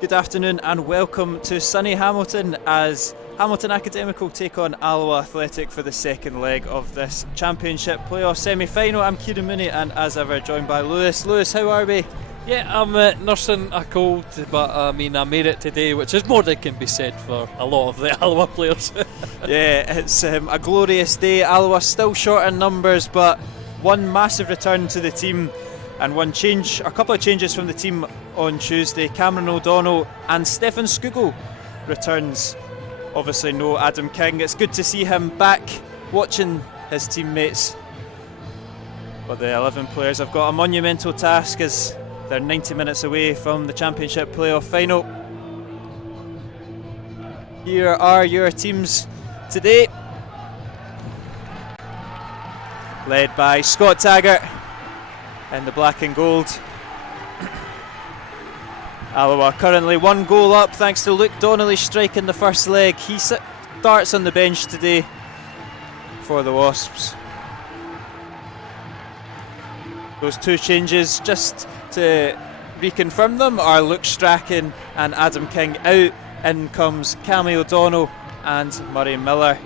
Good afternoon and welcome to sunny Hamilton as Hamilton Academic will take on Alloa Athletic for the second leg of this Championship playoff semi-final. I'm Kieran Mooney and as ever joined by Lewis. Lewis, how are we? Yeah, I'm nursing a cold, but I made it today, which is more than can be said for a lot of the Alloa players. Yeah, it's a glorious day. Alloa still short in numbers, but one massive return to the team and a couple of changes from the team on Tuesday. Cameron O'Donnell and Stefan Skugel returns. Obviously no Adam King. It's good to see him back watching his teammates. But the 11 players have got a monumental task as they're 90 minutes away from the Championship playoff final. Here are your teams today. Led by Scott Taggart in the black and gold. Alloa currently 1 goal up thanks to Luke Donnelly's strike in the first leg. He starts on the bench today for the Wasps. Those 2 changes, just to reconfirm them, are Luke Strachan and Adam King out. In comes Cammy O'Donnell and Murray Miller.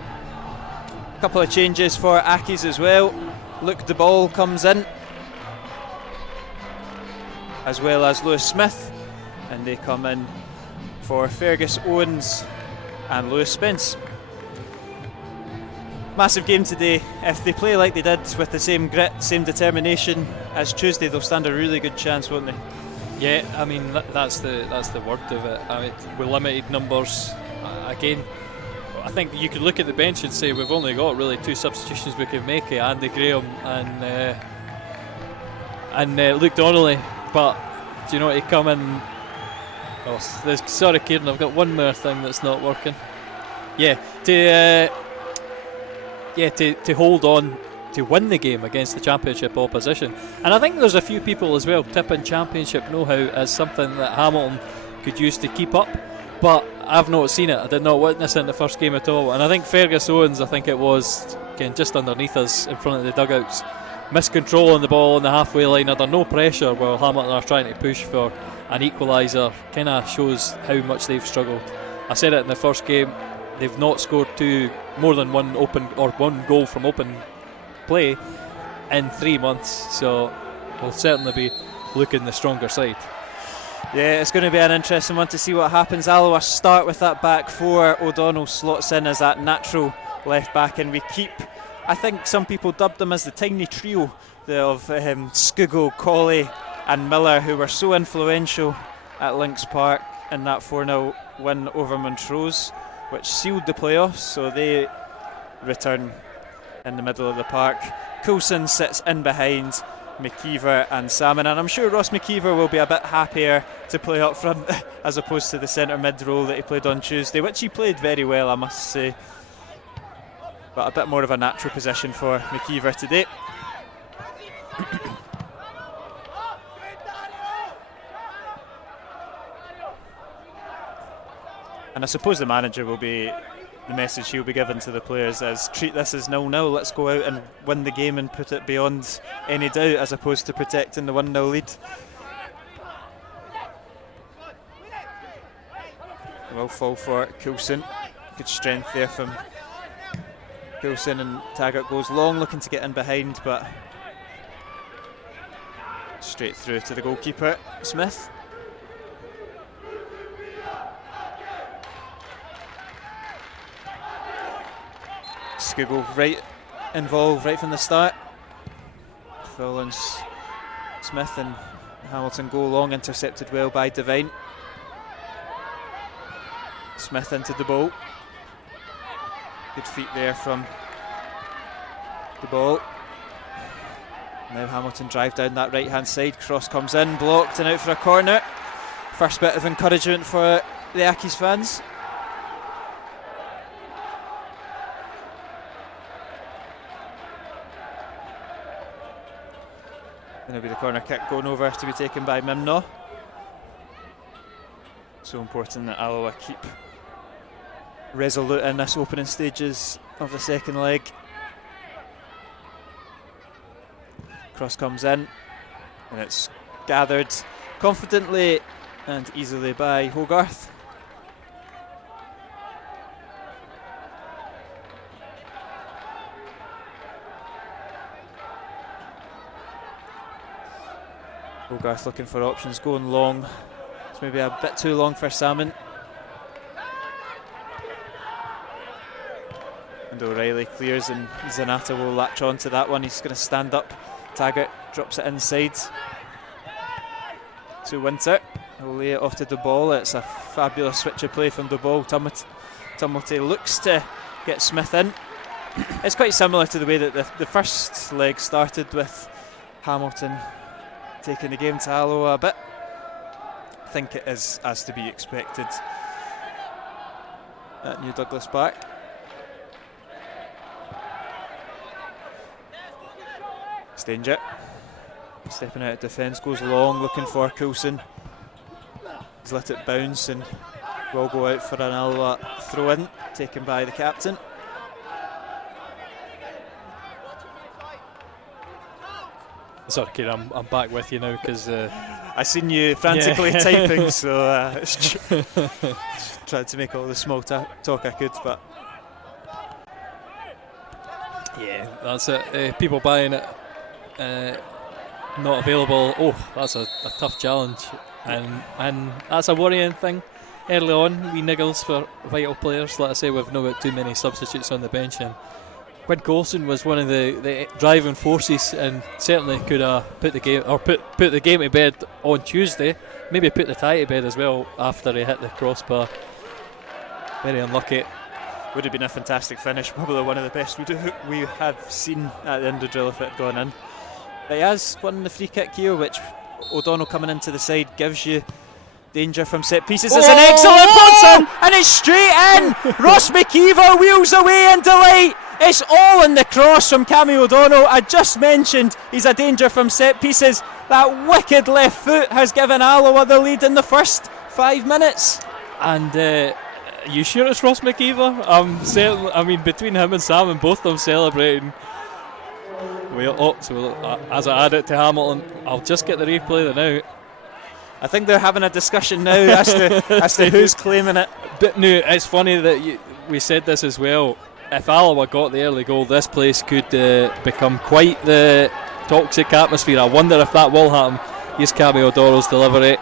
A couple of changes for Accies as well. Luke de Ball comes in, as well as Lewis Smith, and they come in for Fergus Owens and Lewis Spence. Massive game today. If they play like they did with the same grit, same determination as Tuesday, they'll stand a really good chance, won't they? Yeah, that's the word of it. With limited numbers, again, I think you could look at the bench and say we've only got really 2 substitutions we can make, Andy Graham and Luke Donnelly. But do you know, he come in. Oh, sorry, Kieran, I've got one more thing that's not working. Yeah, to hold on to win the game against the Championship opposition. And I think there's a few people as well tipping Championship know-how as something that Hamilton could use to keep up. But I've not seen it. I did not witness it in the first game at all. And I think Fergus Owens, it was again, just underneath us in front of the dugouts, miscontrolling the ball on the halfway line under no pressure while Hamilton are trying to push for an equaliser. Kind of shows how much they've struggled. I said it in the first game, they've not scored more than one goal from open play in 3 months, so we'll certainly be looking the stronger side. Yeah, it's going to be an interesting one to see what happens. Alloa start with that back 4. O'Donnell slots in as that natural left back, and we keep, I think some people dubbed them as the tiny trio of Skugel, Colley and Miller, who were so influential at Lynx Park in that 4-0 win over Montrose, which sealed the playoffs. So they return in the middle of the park. Coulson sits in behind McKeever and Salmon, and I'm sure Ross McKeever will be a bit happier to play up front as opposed to the centre mid role that he played on Tuesday, which he played very well, I must say, but a bit more of a natural position for McKeever today. And I suppose the manager will be, the message he'll be given to the players is treat this as 0-0, let's go out and win the game and put it beyond any doubt, as opposed to protecting the 1-0 lead. Will fall for Coulson. Good strength there from Coulson, and Taggart goes long looking to get in behind, but straight through to the goalkeeper, Smith. Skugel involved right from the start. Phil and Smith and Hamilton go long, intercepted well by Devine. Smith into the ball. Good feet there from the ball. Now Hamilton drive down that right hand side. Cross comes in, blocked and out for a corner. First bit of encouragement for the Accies fans. Going to be the corner kick going over to be taken by Mimnaugh. So important that Alloa keep resolute in this opening stages of the second leg. Cross comes in and it's gathered confidently and easily by Hogarth. Hogarth looking for options, going long. It's maybe a bit too long for Salmon. And O'Reilly clears, and Zanata will latch on to that one. He's going to stand up. Taggart drops it inside to Winter. He'll lay it off to De Ball. It's a fabulous switch of play from De Ball. Tumulty looks to get Smith in. It's quite similar to the way that the first leg started, with Hamilton taking the game to Alloa a bit. I think it is as to be expected at New Douglas Park. Danger. Stepping out of defence, goes long, looking for Coulson. He's let it bounce and will go out for an Alloa throw in, taken by the captain. Sorry, Kieran, I'm back with you now because I seen you frantically typing, so tried to make all the small talk I could, but yeah, that's it. People buying it. Not available. Oh, that's a tough challenge, and that's a worrying thing. Early on, we niggles for vital players. Like I say, we've not got too many substitutes on the bench, and Quinn Coulson was one of the driving forces, and certainly could have put the game put the game to bed on Tuesday. Maybe put the tie to bed as well after he hit the crossbar. Very unlucky. Would have been a fantastic finish, probably one of the best we have seen at the end of drill if it had gone in. But he has won the free kick here, which O'Donnell coming into the side gives you danger from set pieces. It's an excellent punch, and it's straight in. Ross McKeever wheels away in delight. It's all in the cross from Cammy O'Donnell. I just mentioned he's a danger from set pieces. That wicked left foot has given Alloa the lead in the first 5 minutes. And you sure it's Ross McKeever? Certainly. I mean, between him and Sam, and both of them celebrating. As I add it to Hamilton, I'll just get the replay now. I think they're having a discussion now as to who's claiming it. But no, it's funny that we said this as well. If Alloa got the early goal, this place could become quite the toxic atmosphere. I wonder if that will happen. Here's Cammy O'Donnell's delivery.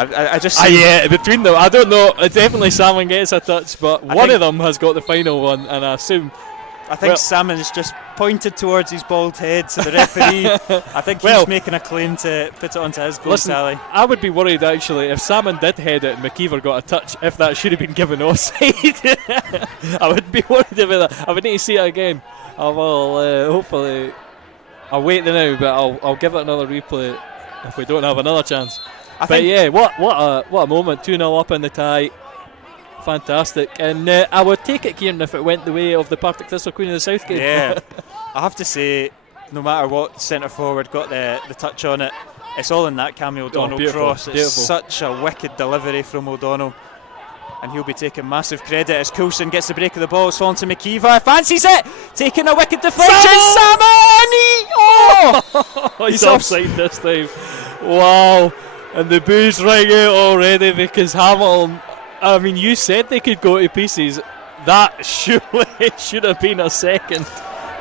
I just between them, I don't know. Definitely Salmon gets a touch, but one of them has got the final one, and I think Salmon's just pointed towards his bald head, so the referee, I think he's making a claim to put it onto his goal tally. I would be worried actually if Salmon did head it and McKeever got a touch, if that should have been given offside. I would be worried about that. I would need to see it again. I will hopefully. I'll wait now, but I'll give it another replay if we don't have another chance. But yeah, what a moment. 2-0 up in the tie. Fantastic. And I would take it, Kieran, if it went the way of the Partick Thistle Queen of the South game. Yeah, I have to say, no matter what centre forward got the touch on it, it's all in that Cammy O'Donnell cross. It's such a wicked delivery from O'Donnell, and he'll be taking massive credit as Coulson gets the break of the ball. It's on to McKeever, fancies it, taking a wicked deflection. Salmon! He's offside this time. Wow. And the boos ring out already because Hamilton, I mean, you said they could go to pieces. That surely should have been a second.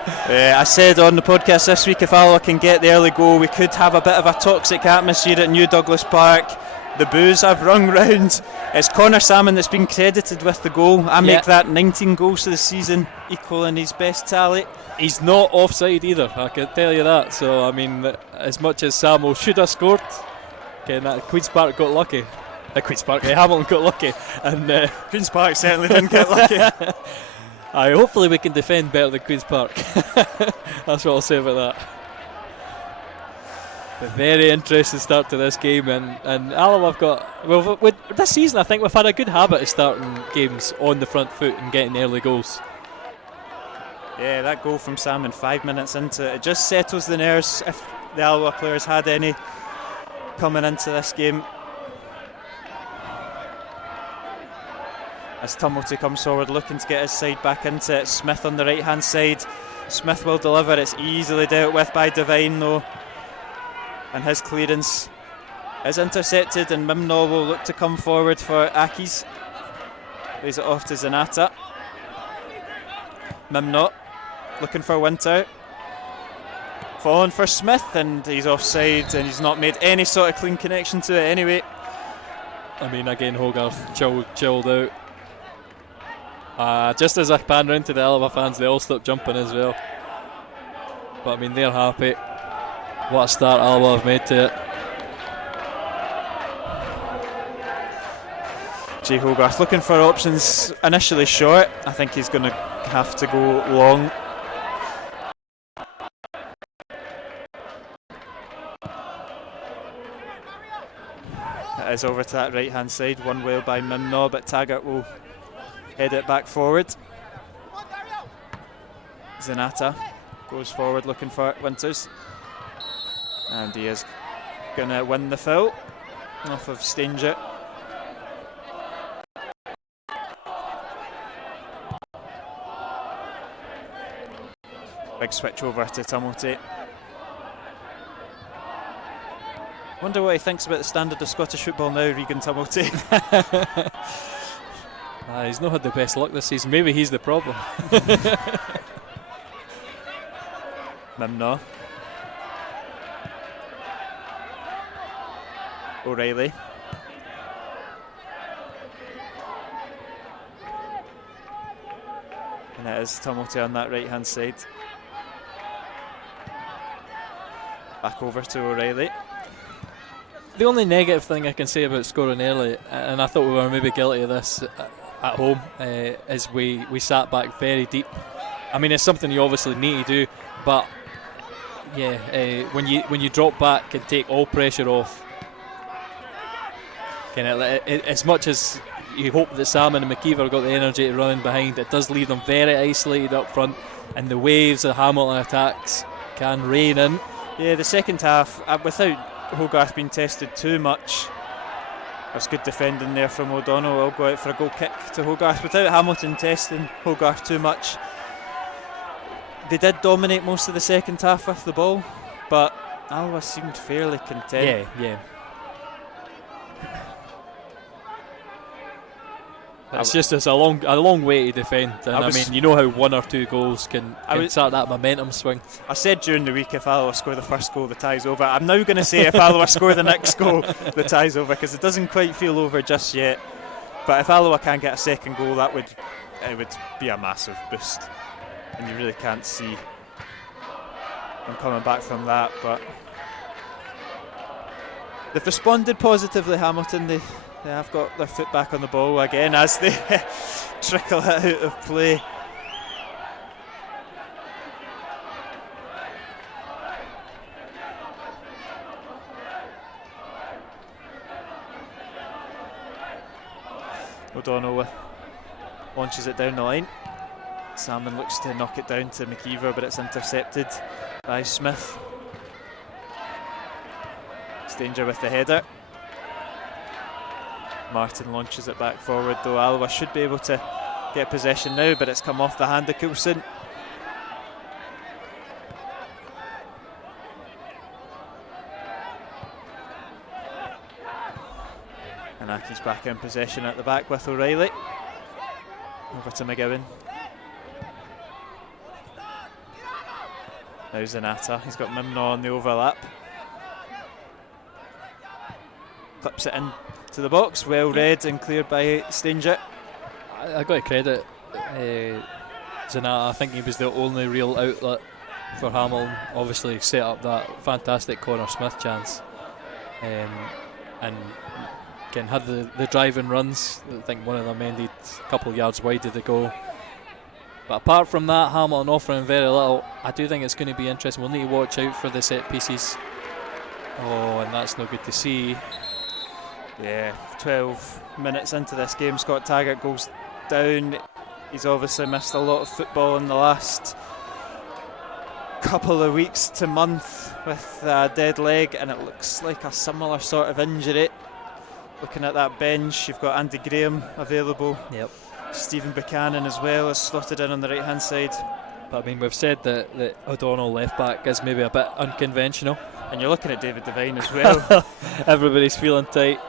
I said on the podcast this week, if Alloa can get the early goal, we could have a bit of a toxic atmosphere at New Douglas Park. The boos have rung round. It's Connor Salmon that's been credited with the goal. I make that 19 goals for the season, equaling his best tally. He's not offside either, I can tell you that. So, I mean, as much as Samo should have scored, Queen's Park got lucky. Hamilton got lucky, and Queen's Park certainly didn't get lucky. Hopefully we can defend better than Queen's Park. That's what I'll say about that. A very interesting start to this game, and Alloa have got this season. I think we've had a good habit of starting games on the front foot and getting early goals. Yeah, that goal from Salmon 5 minutes into it just settles the nerves if the Alloa players had any coming into this game. As Tumulty comes forward looking to get his side back into it. Smith on the right hand side. Smith will deliver. It's easily dealt with by Devine though. and his clearance is intercepted, and Mimnaw will look to come forward for Akis. Lays it off to Zanata. Mimnaw looking for Winter. Falling for Smith, and he's offside, and he's not made any sort of clean connection to it anyway. I mean, again, Hogarth chilled out. Just as I pan round to the Alloa fans, they all stopped jumping as well. But I mean, they're happy. What a start Alloa have made to it. Jay Hogarth looking for options, initially short. I think he's going to have to go long. It is over to that right hand side, won well by Mimnaw, but Taggart will head it back forward. Zanata goes forward looking for Winters, and he is going to win the foul off of Stanger. Big switch over to Tumulty. Wonder what he thinks about the standard of Scottish football now, Regan Tumulty. He's not had the best luck this season. Maybe he's the problem. Mimnaw. O'Reilly. And it is Tumulty on that right hand side. Back over to O'Reilly. The only negative thing I can say about scoring early, and I thought we were maybe guilty of this at home, is we sat back very deep. I mean, it's something you obviously need to do, but yeah, when you drop back and take all pressure off, as much as you hope that Salmon and McKeever got the energy to run in behind, it does leave them very isolated up front, and the waves of Hamilton attacks can rain in. Yeah, the second half, without Hogarth being tested too much, there's good defending there from O'Donnell. I'll go out for a goal kick to Hogarth. Without Hamilton testing Hogarth too much, they did dominate most of the second half with the ball, but Alloa seemed fairly content. Yeah. It's a long way to defend, and I mean, you know how 1 or 2 goals can start that momentum swing. I said during the week, if Alloa score the first goal, the tie's over. I'm now going to say if Alloa score the next goal, the tie's over, because it doesn't quite feel over just yet. But if Alloa can get a second goal, it would be a massive boost, and you really can't see them coming back from that. But they've responded positively, Hamilton. They have got their foot back on the ball again as they trickle it out of play. O'Donnell launches it down the line. Salmon looks to knock it down to McKeever, but it's intercepted by Smith. Stanger with the header. Martin launches it back forward, though Alloa should be able to get possession now, but it's come off the hand of Coulson. And Aki's back in possession at the back with O'Reilly. Over to McGowan. Now Zanata, he's got Mimnaw on the overlap. Clips it in to the box, well read and cleared by Stanger. I got to credit Zanata. I think he was the only real outlet for Hamilton. Obviously set up that fantastic Connor Smith chance, and had the driving runs. I think one of them ended a couple of yards wide of the goal. But apart from that, Hamilton offering very little. I do think it's going to be interesting. We'll need to watch out for the set pieces. Oh, and that's no good to see. Yeah, 12 minutes into this game, Scott Taggart goes down. He's obviously missed a lot of football in the last couple of weeks to month with a dead leg, and it looks like a similar sort of injury. Looking at that bench, you've got Andy Graham available. Yep. Stephen Buchanan as well is slotted in on the right hand side. But I mean, we've said that O'Donnell left back is maybe a bit unconventional. And you're looking at David Devine as well. Everybody's feeling tight.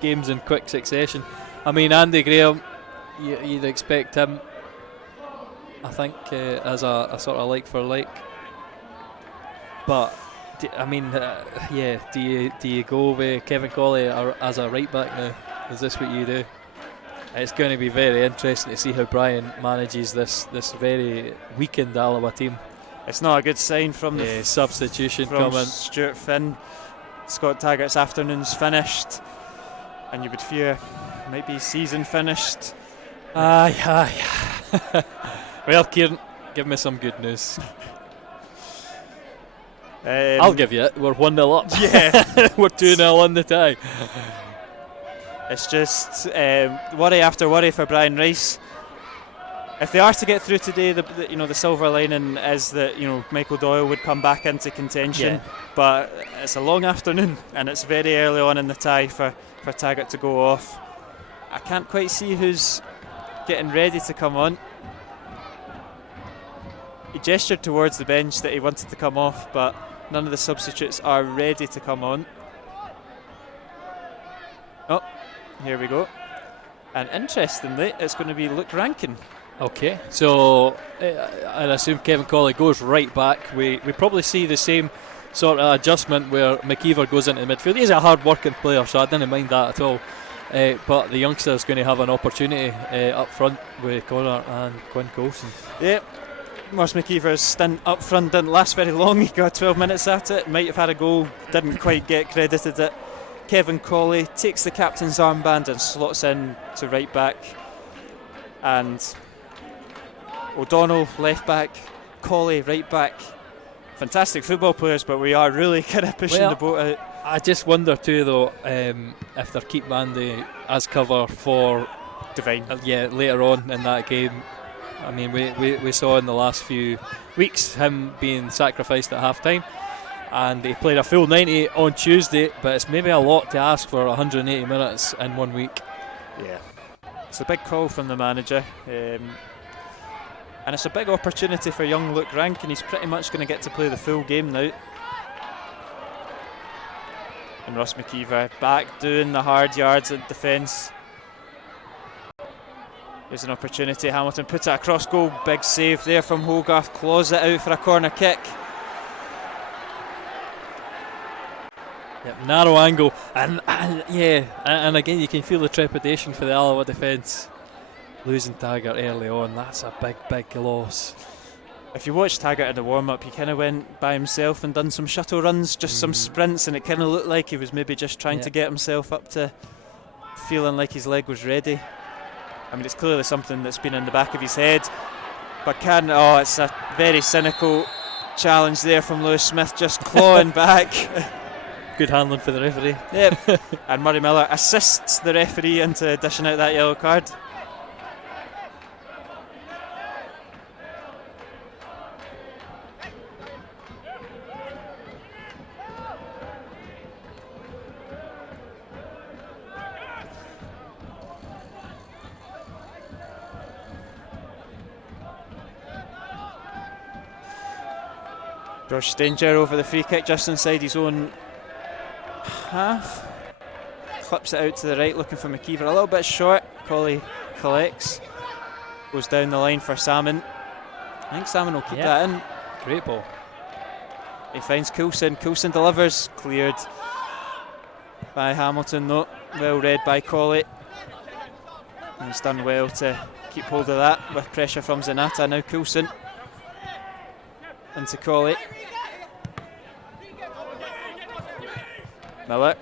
Games in quick succession. I mean, Andy Graham, you'd expect him, I think, as a sort of like for like. But do you go with Kevin Colley as a right back now? Is this what you do? It's going to be very interesting to see how Brian manages this very weakened Alloa team. It's not a good sign from the substitution from coming. Stuart Finn. Scott Taggart's afternoon's finished, and you would fear might be season finished. Aye. Well, Kieran, give me some good news. I'll give you it. We're 1-0 up. Yeah. We're 2-0 on the tie. It's just worry after worry for Brian Rice. If they are to get through today, the silver lining is that Michael Doyle would come back into contention. Yeah. But it's a long afternoon, and it's very early on in the tie for Taggart to go off. I can't quite see who's getting ready to come on. He gestured towards the bench that he wanted to come off, but none of the substitutes are ready to come on. Oh, here we go. And interestingly, it's going to be Luke Rankin. Okay, so I assume Kevin Colley goes right back. We probably see the same sort of adjustment where McKeever goes into the midfield. He's a hard-working player, so I didn't mind that at all. But the youngster's going to have an opportunity up front with Connor and Quinn Coulson. Yep. Ross McKeever's stint up front didn't last very long. He got 12 minutes at it, might have had a goal, didn't quite get credited it. Kevin Colley takes the captain's armband and slots in to right back. And O'Donnell left back, Colley right back. Fantastic football players, but we are really kind of pushing the boat out. I just wonder too, though, if they're keep Mandy as cover for Devine. Later on in that game. I mean, we saw in the last few weeks him being sacrificed at half time, and he played a full 90 on Tuesday, but it's maybe a lot to ask for 180 minutes in 1 week. Yeah, it's a big call from the manager, and it's a big opportunity for young Luke Rankin. He's pretty much going to get to play the full game now. And Ross McKeever back doing the hard yards at defence. Here's an opportunity. Hamilton puts it across goal. Big save there from Hogarth. Claws it out for a corner kick. Yep, narrow angle, and again you can feel the trepidation for the Alloa defence. Losing Taggart early on, that's a big loss. If you watch Taggart in the warm-up, he kind of went by himself and done some shuttle runs, just some sprints, and it kind of looked like he was maybe just trying to get himself up to feeling like his leg was ready. I mean, it's clearly something that's been in the back of his head. But it's a very cynical challenge there from Lewis Smith, just clawing back. Good handling for the referee. Yep. And Murray Miller assists the referee into dishing out that yellow card. Josh Stanger over the free kick just inside his own half. Clips it out to the right looking for McKeever. A little bit short. Colley collects. Goes down the line for Salmon. I think Salmon will keep that in. Great ball. He finds Coulson. Coulson delivers. Cleared by Hamilton though. Well read by Colley. And he's done well to keep hold of that with pressure from Zanata. Now Coulson. Into Colley. Miller.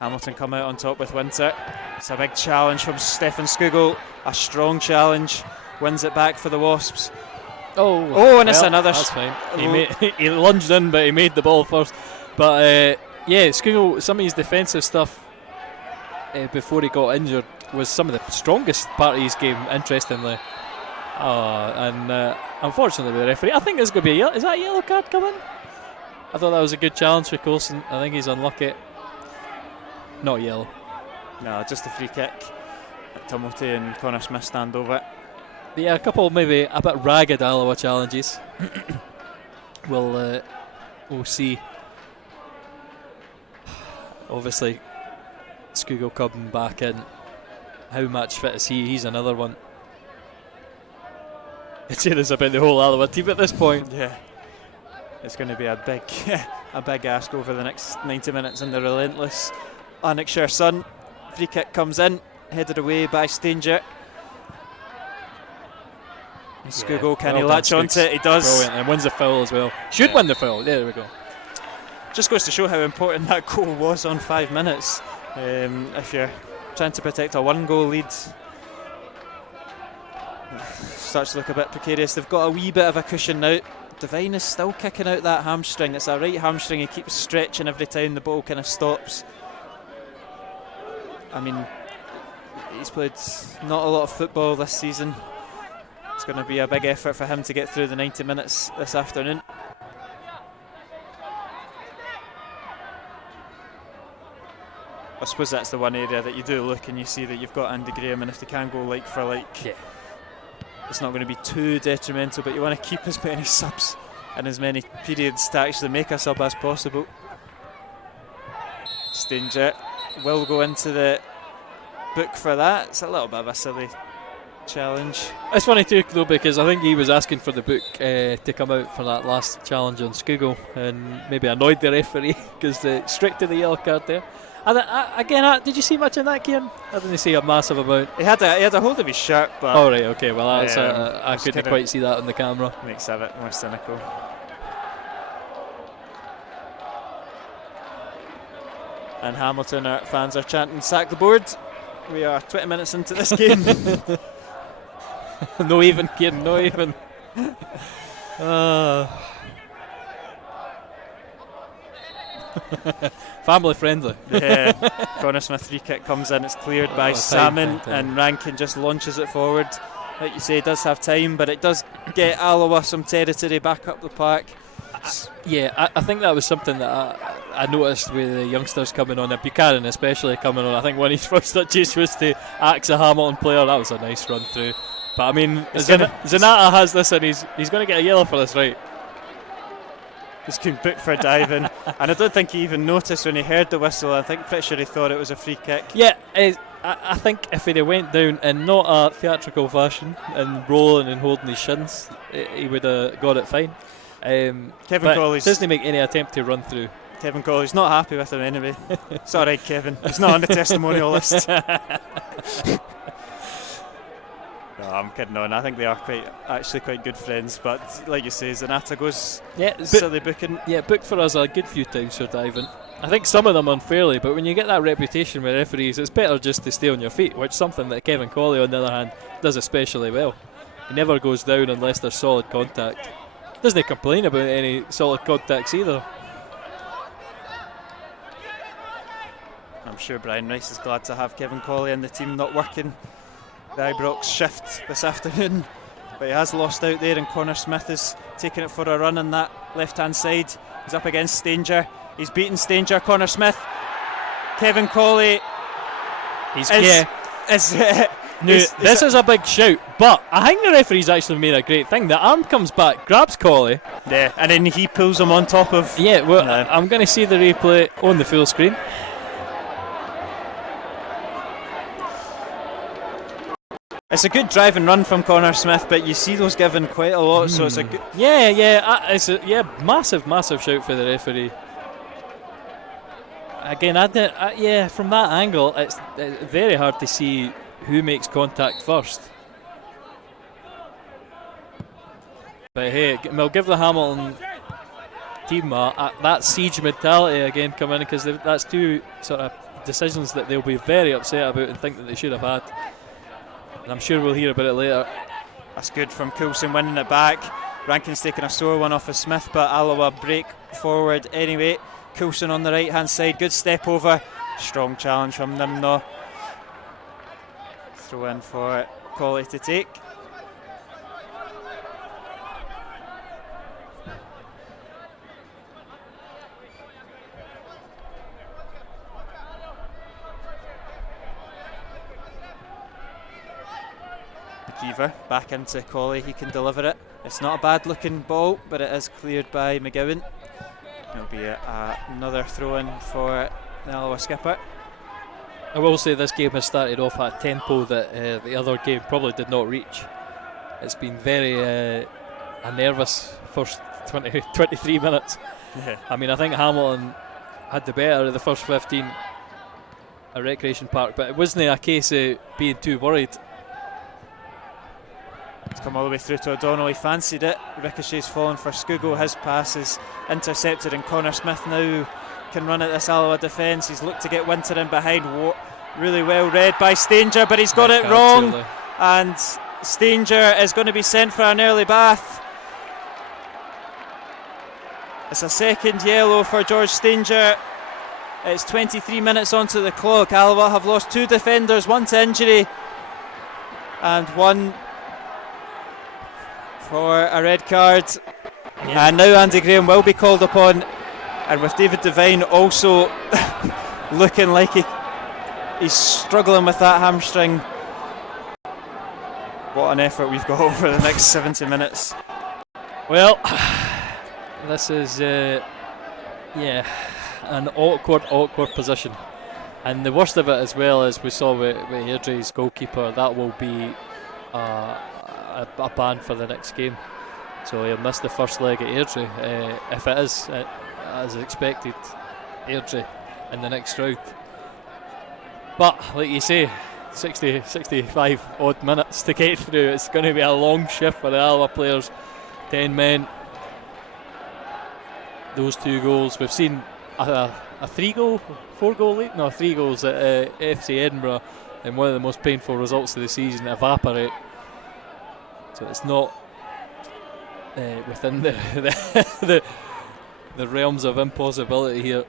Hamilton come out on top with Winter. It's a big challenge from Stefan Skugel. A strong challenge. Wins it back for the Wasps. And it's another. That's fine. He lunged in, but he made the ball first. But Skugel, some of his defensive stuff before he got injured was some of the strongest part of his game, interestingly. Unfortunately, the referee, I think there's going to be a yellow. Is that a yellow card coming? I thought that was a good challenge for Coulson. I think he's unlucky. Not yellow. No, just a free kick. Tumulty and Connor Smith stand over it. But yeah, a couple maybe a bit ragged Alloa challenges. We'll see obviously Scougall coming back in. How match fit is he? He's another one. I'd say this about the whole Alloa team at this point. Yeah, it's going to be a big a big ask over the next 90 minutes in the relentless Lanarkshire sun. Free kick comes in, headed away by Stanger. Scougall, can he latch onto it? He does. Brilliant, and wins the foul as well. Should win the foul. There we go. Just goes to show how important that goal was on 5 minutes. If you're trying to protect a 1-goal lead, starts to look a bit precarious. They've got a wee bit of a cushion now. Devine is still kicking out that hamstring. It's a right hamstring. He keeps stretching every time the ball kind of stops. I mean, he's played not a lot of football this season. It's going to be a big effort for him to get through the 90 minutes this afternoon. I suppose that's the one area that you do look and you see that you've got Andy Graham, and if they can go like for like, it's not going to be too detrimental, but you want to keep as many subs and as many periods to actually make a sub as possible. Stanger will go into the book for that. It's a little bit of a silly challenge. It's funny too though, because I think he was asking for the book to come out for that last challenge on Scougall, and maybe annoyed the referee because straight to the yellow card there. Again, did you see much in that game? I didn't see a massive amount. He had a hold of his shirt, but oh right, okay. Well, I couldn't quite see that on the camera. Makes it a bit more cynical. And Hamilton fans are chanting "sack the board." We are 20 minutes into this game. No even, Kieran, no even. Family friendly. Yeah. Connor Smith free kick comes in. It's cleared by Salmon, and Rankin just launches it forward. Like you say, it does have time, but it does get Alloa some territory back up the park. I think that was something that I noticed with the youngsters coming on, and Buchanan especially coming on. I think one of his first touches was to axe a Hamilton player. That was a nice run through. But I mean, Zanata has this, and he's going to get a yellow for this, right? He's been booked for diving, and I don't think he even noticed when he heard the whistle. I think pretty sure he thought it was a free kick. Yeah, I think if he went down in not a theatrical fashion and rolling and holding his shins, he would have got it fine. Kevin Colley's doesn't make any attempt to run through. Kevin Colley's not happy with him anyway. It's all right, Kevin. He's not on the testimonial list. No, I'm kidding on. I think they are actually quite good friends. But like you say, Zanata goes silly booking. Yeah, booked for us a good few times for diving. I think some of them unfairly, but when you get that reputation with referees, it's better just to stay on your feet, which is something that Kevin Colley, on the other hand, does especially well. He never goes down unless there's solid contact. Doesn't complain about any solid contacts either. I'm sure Brian Rice is glad to have Kevin Colley in the team, not working the Ibrox shift this afternoon. But he has lost out there, and Connor Smith is taking it for a run on that left-hand side. He's up against Stanger. He's beaten Stanger. Connor Smith. Kevin Colley. This is a big shout, but I think the referee's actually made a great thing. The arm comes back, grabs Colley. Yeah, and then he pulls him on top of. Yeah, well, no. I'm going to see the replay on the full screen. It's a good drive and run from Connor Smith, but you see those given quite a lot, so it's a good. It's a massive shout for the referee. Again, from that angle, it's very hard to see who makes contact first. But hey, we'll give the Hamilton team that siege mentality again come in, because that's two sort of decisions that they'll be very upset about and think that they should have had. And I'm sure we'll hear about it later. That's good from Coulson winning it back. Rankin's taking a sore one off of Smith, but Alloa break forward anyway. Coulson on the right hand side, good step over. Strong challenge from Nimno. Throw in for Colley to take. McKeever back into Colley, he can deliver it. It's not a bad looking ball, but it is cleared by McGowan. It'll be another throw in for the Alloa skipper. I will say this game has started off at a tempo that the other game probably did not reach. It's been very a nervous first 23 minutes. Yeah. I mean, I think Hamilton had the better of the first 15 at Recreation Park, but it wasn't a case of being too worried. It's come all the way through to O'Donnell. He fancied it. Ricochet's fallen for Scugo. His pass is intercepted, and Connor Smith now can run at this Alloa defence. He's looked to get Winter in behind. Really well read by Stanger, but he's got it wrong. Surely. And Stanger is going to be sent for an early bath. It's a second yellow for George Stanger. It's 23 minutes onto the clock. Alloa have lost 2 defenders, 1 to injury and 1 for a red card. Yeah. And now Andy Graham will be called upon, and with David Devine also looking like he's struggling with that hamstring. What an effort we've got over the next 70 minutes. Well, this is an awkward position, and the worst of it as well, as we saw with Airdrie's goalkeeper, that will be a ban for the next game. So he'll miss the first leg at Airdrie if it is as expected, Airdrie in the next round. But like you say, 65 odd minutes to get through. It's going to be a long shift for the Alloa players. 10 men. Those 2 goals. We've seen a 4 goal lead? No, 3 goals at FC Edinburgh, and one of the most painful results of the season evaporate. So it's not within the realms of impossibility here.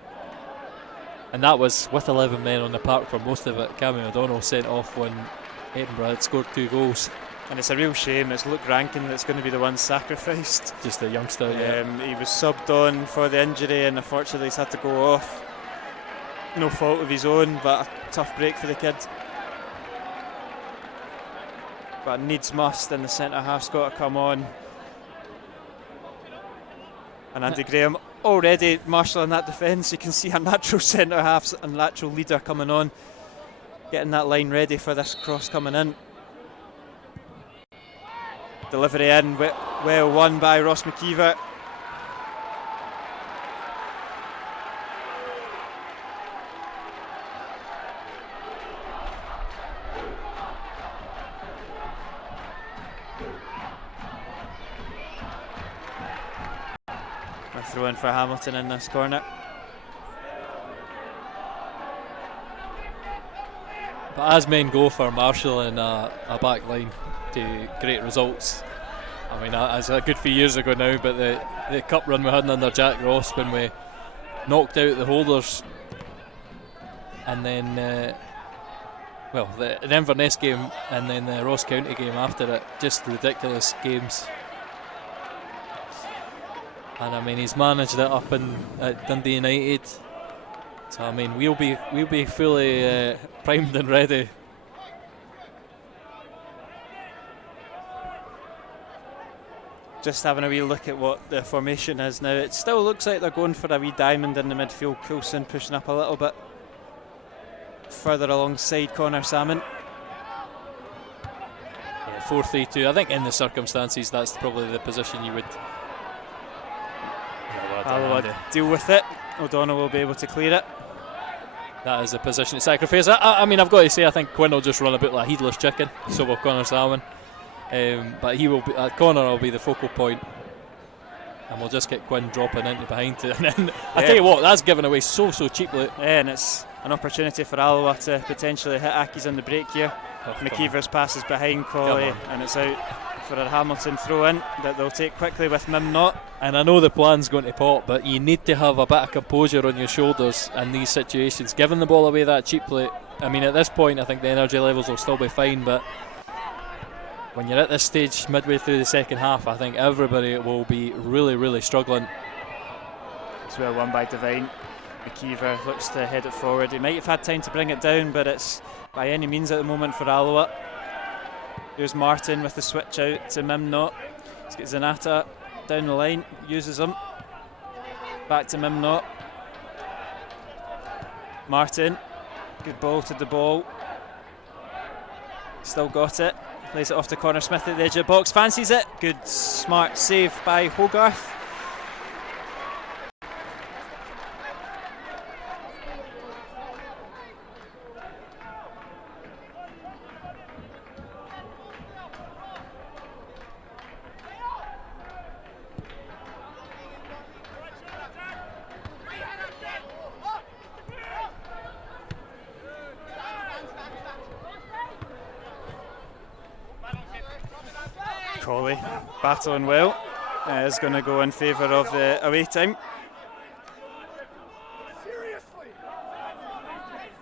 And that was with 11 men on the park for most of it. Cammy O'Donnell sent off when Edinburgh had scored 2 goals. And it's a real shame. It's Luke Rankin that's going to be the one sacrificed. Just a youngster, yeah. He was subbed on for the injury, and unfortunately he's had to go off. No fault of his own, but a tough break for the kid. But needs must, and the centre half's got to come on. And Andy Graham already marshalling that defence. You can see a natural centre half, a natural leader coming on, getting that line ready for this cross coming in. Delivery in, well won by Ross McKeever. A throw in for Hamilton in this corner. But as men go for marshalling a back line to great results, I mean, it's a good few years ago now, but the cup run we had under Jack Ross, when we knocked out the holders, and then the Inverness game and then the Ross County game after it, just ridiculous games. And I mean, he's managed it up at Dundee United, so I mean, we'll be fully primed and ready. Just having a wee look at what the formation is now. It still looks like they're going for a wee diamond in the midfield. Coulson pushing up a little bit further alongside Connor Salmon. Yeah, 4-3-2. I think in the circumstances, that's probably the position you would. Alloa deal with it. O'Donnell will be able to clear it. That is the position to sacrifice. I mean, I've got to say, I think Quinn will just run a bit like a headless chicken. So will Connor Salmon. But he will be, Connor will be the focal point, and we'll just get Quinn dropping into behind it. And then, I tell you what, that's given away so cheaply. Yeah, and it's an opportunity for Alloa to potentially hit Aki's on the break here. McKeever's passes behind Colley, and it's out for a Hamilton throw in that they'll take quickly with Mim not. And I know the plan's going to pop, but you need to have a bit of composure on your shoulders in these situations. Giving the ball away that cheaply, I mean, at this point I think the energy levels will still be fine, but when you're at this stage midway through the second half, I think everybody will be really struggling. It's well won by Devine. McKeever looks to head it forward. He might have had time to bring it down, but it's by any means at the moment for Alloa. Here's Martin with the switch out to Mimnot. He's got Zanata down the line, uses him. Back to Mimnot. Martin, good ball to the ball. Still got it. Plays it off to Connor Smith at the edge of the box. Fancies it. Good, smart save by Hogarth. Colley battling well, is going to go in favour of the away team.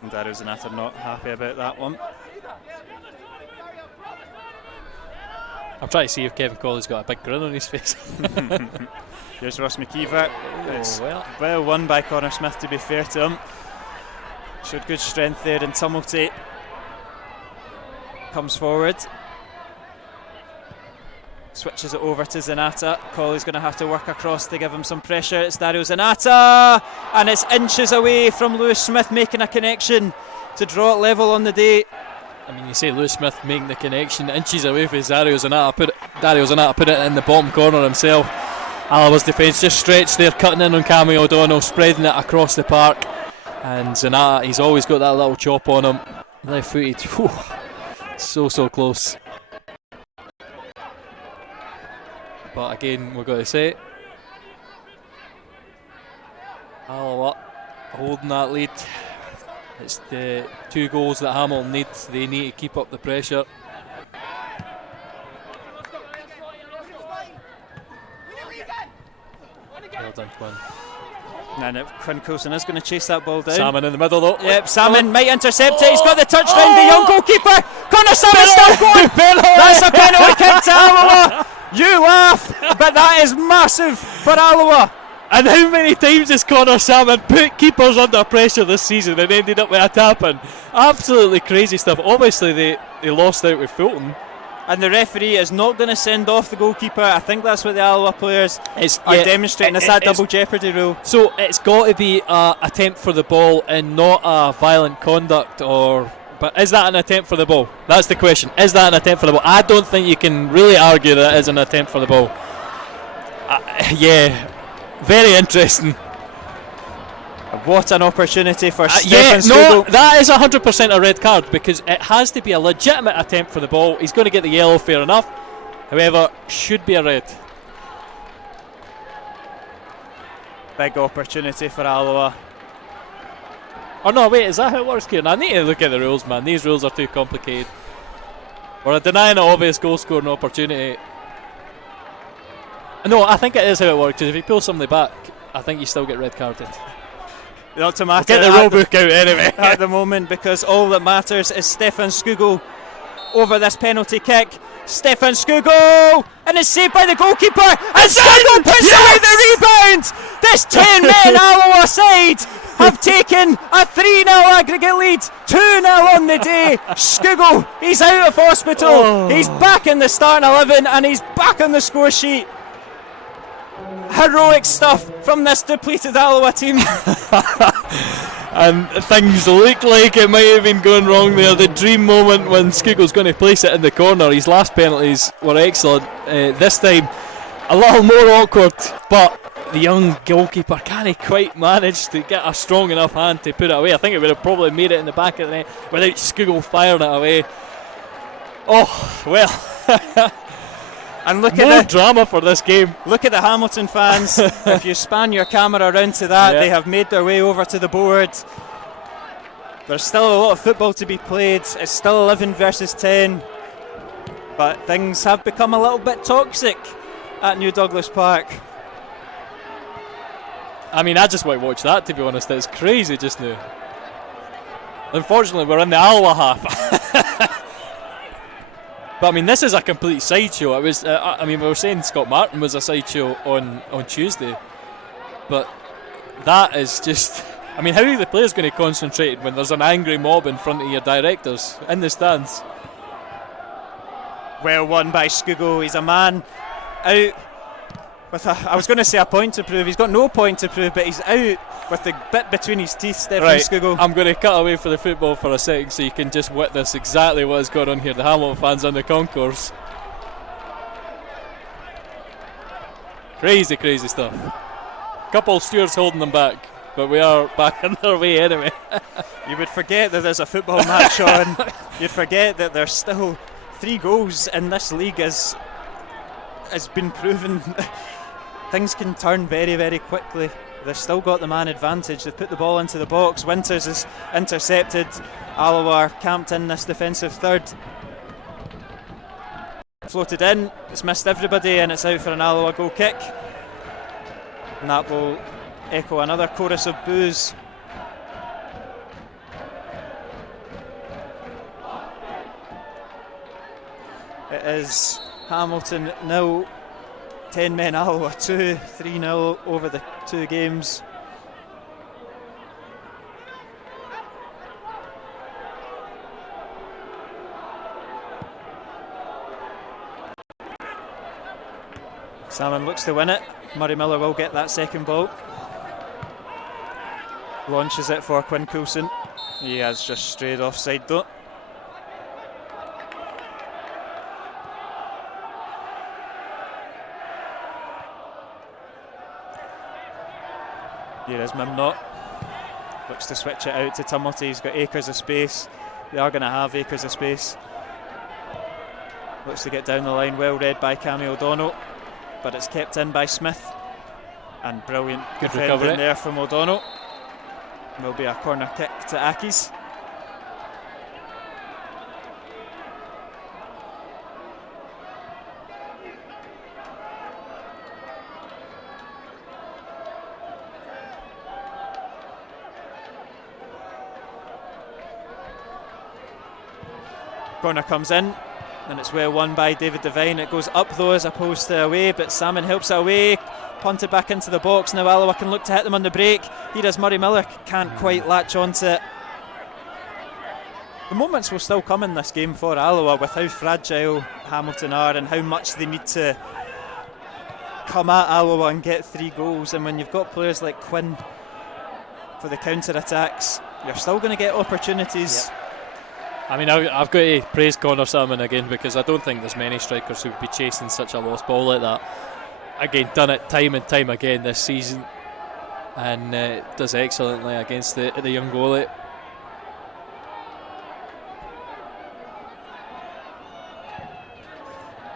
And Dario Zanatta not happy about that one. I'm trying to see if Kevin Colley's got a big grin on his face. Here's Ross McKeever. It's well won by Connor Smith, to be fair to him. Showed good strength there, and Tumulty comes forward. Switches it over to Zanatta. Colley's going to have to work across to give him some pressure. It's Dario Zanatta, and it's inches away from Lewis Smith making a connection to draw it level on the day. I mean, you say Lewis Smith making the connection, inches away from Dario Zanatta put it in the bottom corner himself. Alloa's defence just stretched there, cutting in on Cammy O'Donnell, spreading it across the park. And Zanatta, he's always got that little chop on him. Left footed, so close. But again, we've got to say, Alloa holding that lead. It's the 2 goals that Hamilton need. They need to keep up the pressure. Well done, Quinn. And Quinn Coulson is going to chase that ball down. Salmon in the middle though. Yep, Salmon might intercept it. He's got the touch round the young goalkeeper. Connor Salmon still going. That's a penalty kick to Alloa. You laugh, but that is massive for Alloa. And how many times has Connor Salmon put keepers under pressure this season and ended up with a tap-in? Absolutely crazy stuff. Obviously they lost out with Fulton. And the referee is not going to send off the goalkeeper. I think that's what the Alloa players are demonstrating. It's that double jeopardy rule. So it's got to be an attempt for the ball and not a violent conduct, but is that an attempt for the ball? That's the question. Is that an attempt for the ball? I don't think you can really argue that it is an attempt for the ball. Very interesting. What an opportunity for Stefan Skugel. No, that is 100% a red card, because it has to be a legitimate attempt for the ball. He's going to get the yellow, fair enough. However, should be a red. Big opportunity for Alloa. Oh no, wait, is that how it works, Kieran? I need to look at the rules, man. These rules are too complicated. We're denying an obvious goal scoring opportunity. No, I think it is how it works. If you pull somebody back, I think you still get red carded. Not to matter. We'll get the rule book out anyway. At the moment, because all that matters is Stefan Skugel over this penalty kick. Stefan Skugel, and it's saved by the goalkeeper. And Skugel puts away the rebound. This 10-man Alloa side have taken a 3-0 aggregate lead, 2-0 on the day. Skugel, he's out of hospital. He's back in the starting 11, and he's back on the score sheet. Heroic stuff from this depleted Alloa team. And things look like it might have been going wrong there. The dream moment when Skugel's going to place it in the corner. His last penalties were excellent. This time a little more awkward, but the young goalkeeper can't quite manage to get a strong enough hand to put it away. I think it would have probably made it in the back of the net without Skugel firing it away. Oh, well. And look more at the drama for this game. Look at the Hamilton fans. If you span your camera around to that, they have made their way over to the board. There's still a lot of football to be played. It's still 11 versus 10. But things have become a little bit toxic at New Douglas Park. I mean, I just want to watch that, to be honest. It's crazy just now. Unfortunately, we're in the Alloa half. But I mean, this is a complete sideshow. It was. I mean, we were saying Scott Martin was a sideshow on Tuesday, but that is just. I mean, how are the players going to concentrate when there's an angry mob in front of your directors in the stands? Well won by Skugel. He's a man out I was going to say a point to prove. He's got no point to prove, but he's out with the bit between his teeth, Stefan Right, Skugel. I'm going to cut away for the football for a second so you can just witness exactly what is going on here. The Hamilton fans on the concourse. Crazy, crazy stuff. Couple stewards holding them back, but we are back on their way anyway. You would forget that there's a football match on. You'd forget that there's still 3 goals in this league has been proven. Things can turn very, very quickly. They've still got the man advantage. They've put the ball into the box. Winters is intercepted. Alloa are camped in this defensive third. Floated in. It's missed everybody and it's out for an Alloa goal kick. And that will echo another chorus of boos. It is Hamilton 0, 10 men Alloa 2, 3-0 over the 2 games. Salmon looks to win it. Murray Miller will get that second ball. Launches it for Quinn Coulson. He has just strayed offside though. Here is Mimnott. Looks to switch it out to Tumulty. He's got acres of space. They are going to have acres of space. Looks to get down the line. Well read by Cammy O'Donnell. But it's kept in by Smith. And brilliant Good defending recovery there from O'Donnell. Will be a corner kick to Aki's. Corner comes in and it's well won by David Devine. It goes up though as opposed to away, but Salmon helps it away, punted back into the box. Now Alloa can look to hit them on the break. Here is Murray Miller, can't quite latch onto it. The moments will still come in this game for Alloa with how fragile Hamilton are and how much they need to come at Alloa and get 3 goals. And when you've got players like Quinn for the counter-attacks, you're still going to get opportunities. Yep. I mean, I've got to praise Connor Salmon again because I don't think there's many strikers who would be chasing such a lost ball like that. Again, done it time and time again this season, and does excellently against the young goalie.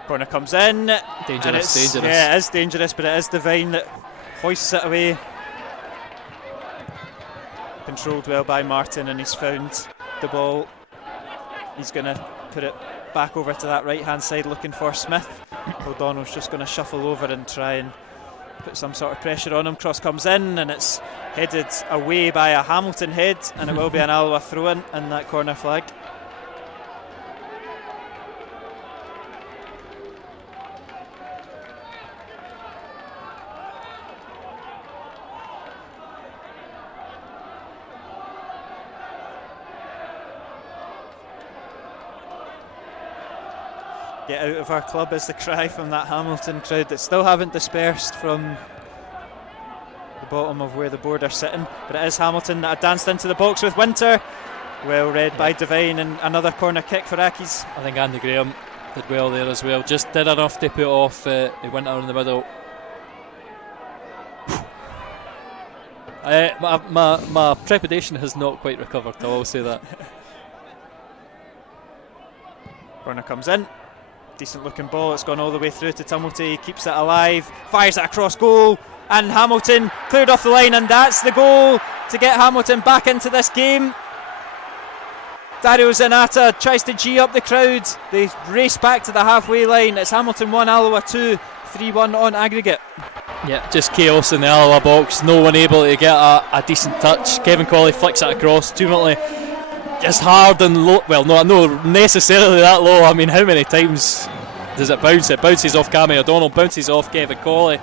Corner comes in. Dangerous. Yeah, it is dangerous, but it is Devine that hoists it away. Controlled well by Martin, and he's found the ball. He's going to put it back over to that right hand side looking for Smith. O'Donnell's just going to shuffle over and try and put some sort of pressure on him. Cross comes in and it's headed away by a Hamilton head, and it will be an Alloa throw-in and that corner flag. Get out of our club is the cry from that Hamilton crowd that still haven't dispersed from the bottom of where the board are sitting. But it is Hamilton that had danced into the box with Winter. Well read by Devine, and another corner kick for Aki's. I think Andy Graham did well there as well. Just did enough to put off the Winter in the middle. My trepidation has not quite recovered, I will say that. Corner comes in. Decent looking ball, it's gone all the way through to Tumulty, keeps it alive, fires it across goal, and Hamilton cleared off the line, and that's the goal to get Hamilton back into this game. Dario Zanata tries to G up the crowd. They race back to the halfway line. It's Hamilton 1, Alloa 2, 3-1 on aggregate. Yeah, just chaos in the Alloa box, no one able to get a decent touch. Kevin Colley flicks it across, ultimately just hard and low. Well, not necessarily that low. I mean, how many times does it bounce? It bounces off Cammy O'Donnell, bounces off Kevin Colley.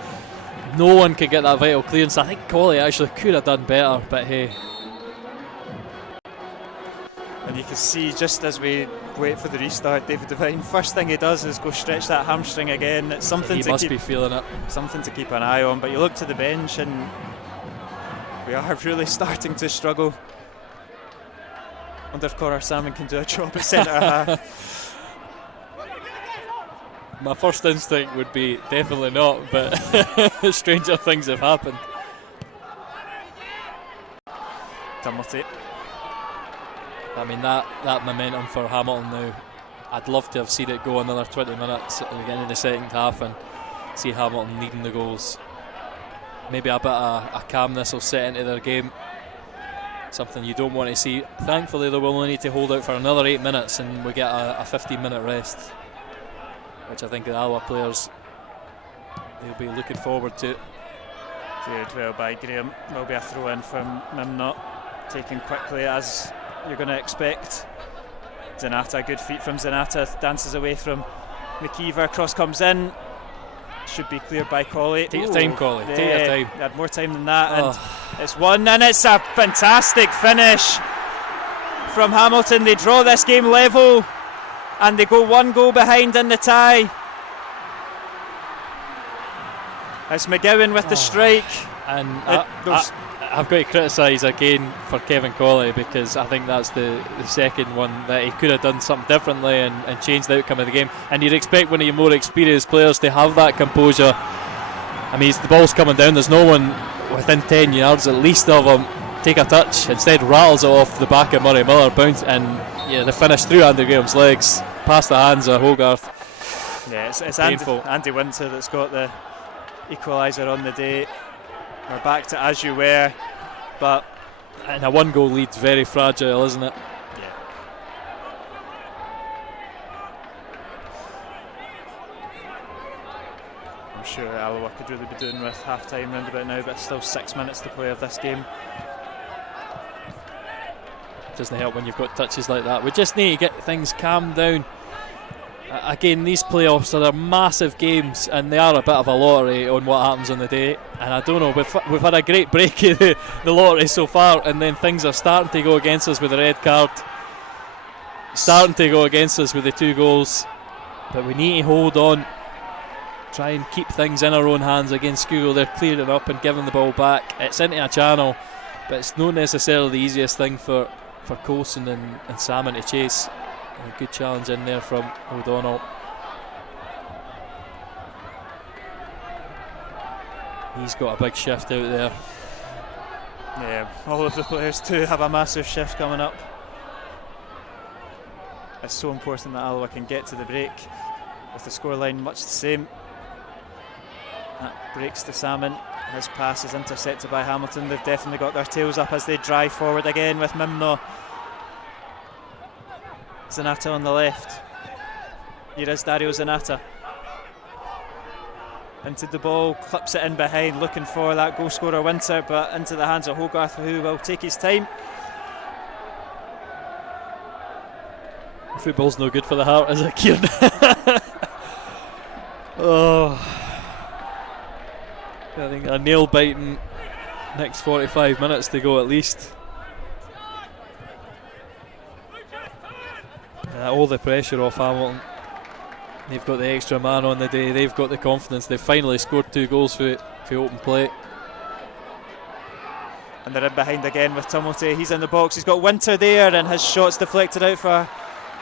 No one can get that vital clearance. I think Colley actually could have done better, but hey. And you can see just as we wait for the restart, David Devine, first thing he does is go stretch that hamstring again. It's something He must be feeling it. Something to keep an eye on. But you look to the bench and we are really starting to struggle. Wonder if Connor Salmon can do a job at centre half. My first instinct would be definitely not, but stranger things have happened. Tumulty. I mean, that momentum for Hamilton now, I'd love to have seen it go another 20 minutes at the beginning of the second half and see Hamilton needing the goals. Maybe a bit of calmness will set into their game. Something you don't want to see. Thankfully, they will only need to hold out for another 8 minutes and we get a 15-minute rest, which I think the Alloa players, they'll be looking forward to. Cleared well by Graham. Will be a throw in from Mimnot, taken quickly as you're going to expect. Zanata, good feet from Zanata, dances away from McKeever, cross comes in, should be cleared by Colley. Take your time, Colley, take your time. He had more time than that, and it's one, and it's a fantastic finish from Hamilton. They draw this game level and they go 1 goal behind in the tie. It's McGowan with the strike. And I've got to criticise again for Kevin Colley, because I think that's the second one that he could have done something differently and changed the outcome of the game. And you'd expect one of your more experienced players to have that composure. I mean, the ball's coming down, there's no one within 10 yards at least of him. Take a touch, instead rattles it off the back of Murray Miller, bounce, and the finish through Andy Graham's legs, past the hands of Hogarth. Yeah, it's Andy Winter that's got the equaliser on the day. We're back to as you were, but and a 1 goal lead's very fragile, isn't it? Yeah. I'm sure Alloa could really be doing with half time round about now, but still 6 minutes to play of this game. Doesn't help when you've got touches like that. We just need to get things calmed down. Again, these playoffs are massive games and they are a bit of a lottery on what happens on the day, and I don't know, we've had a great break of the lottery so far, and then things are starting to go against us with the red card, starting to go against us with the 2 goals, but we need to hold on, try and keep things in our own hands against Google. They're clearing up and giving the ball back. It's into a channel, but it's not necessarily the easiest thing for Coulson and Salmon to chase. A good challenge in there from O'Donnell. He's got a big shift out there. Yeah, all of the players too have a massive shift coming up. It's so important that Alloa can get to the break with the scoreline much the same. That breaks to Salmon. His pass is intercepted by Hamilton. They've definitely got their tails up as they drive forward again with Mimno. Zanata on the left. Here is Dario Zanata. Into the ball, clips it in behind, looking for that goal scorer Winter, but into the hands of Hogarth, who will take his time. Football's no good for the heart, is it, Kieran? I think a nail-biting next 45 minutes to go at least. All the pressure off Hamilton. They've got the extra man on the day, they've got the confidence, they've finally scored 2 goals for open play. And they're in behind again with Tumulty. He's in the box, he's got Winter there, and his shot's deflected out for...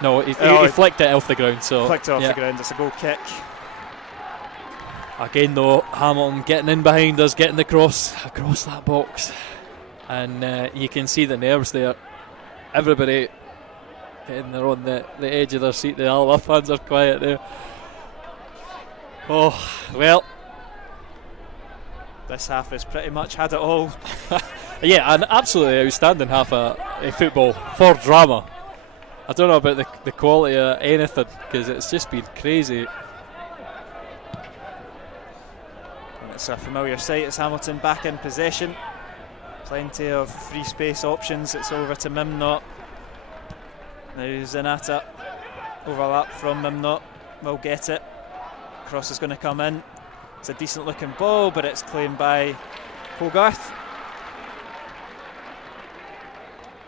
No, he flicked it off the ground. So flicked it off the ground, it's a goal kick. Again though, Hamilton getting in behind us, getting the cross across that box. And you can see the nerves there. Everybody... they're on the edge of their seat. The Alloa fans are quiet there. Oh, well. This half has pretty much had it all. Yeah, an absolutely outstanding half of football for drama. I don't know about the quality of anything, because it's just been crazy. And it's a familiar sight. It's Hamilton back in possession. Plenty of free space options. It's over to Mimnot. Now Zanata, overlap from Mimnot, will get it. Cross is going to come in. It's a decent looking ball, but it's claimed by Hogarth.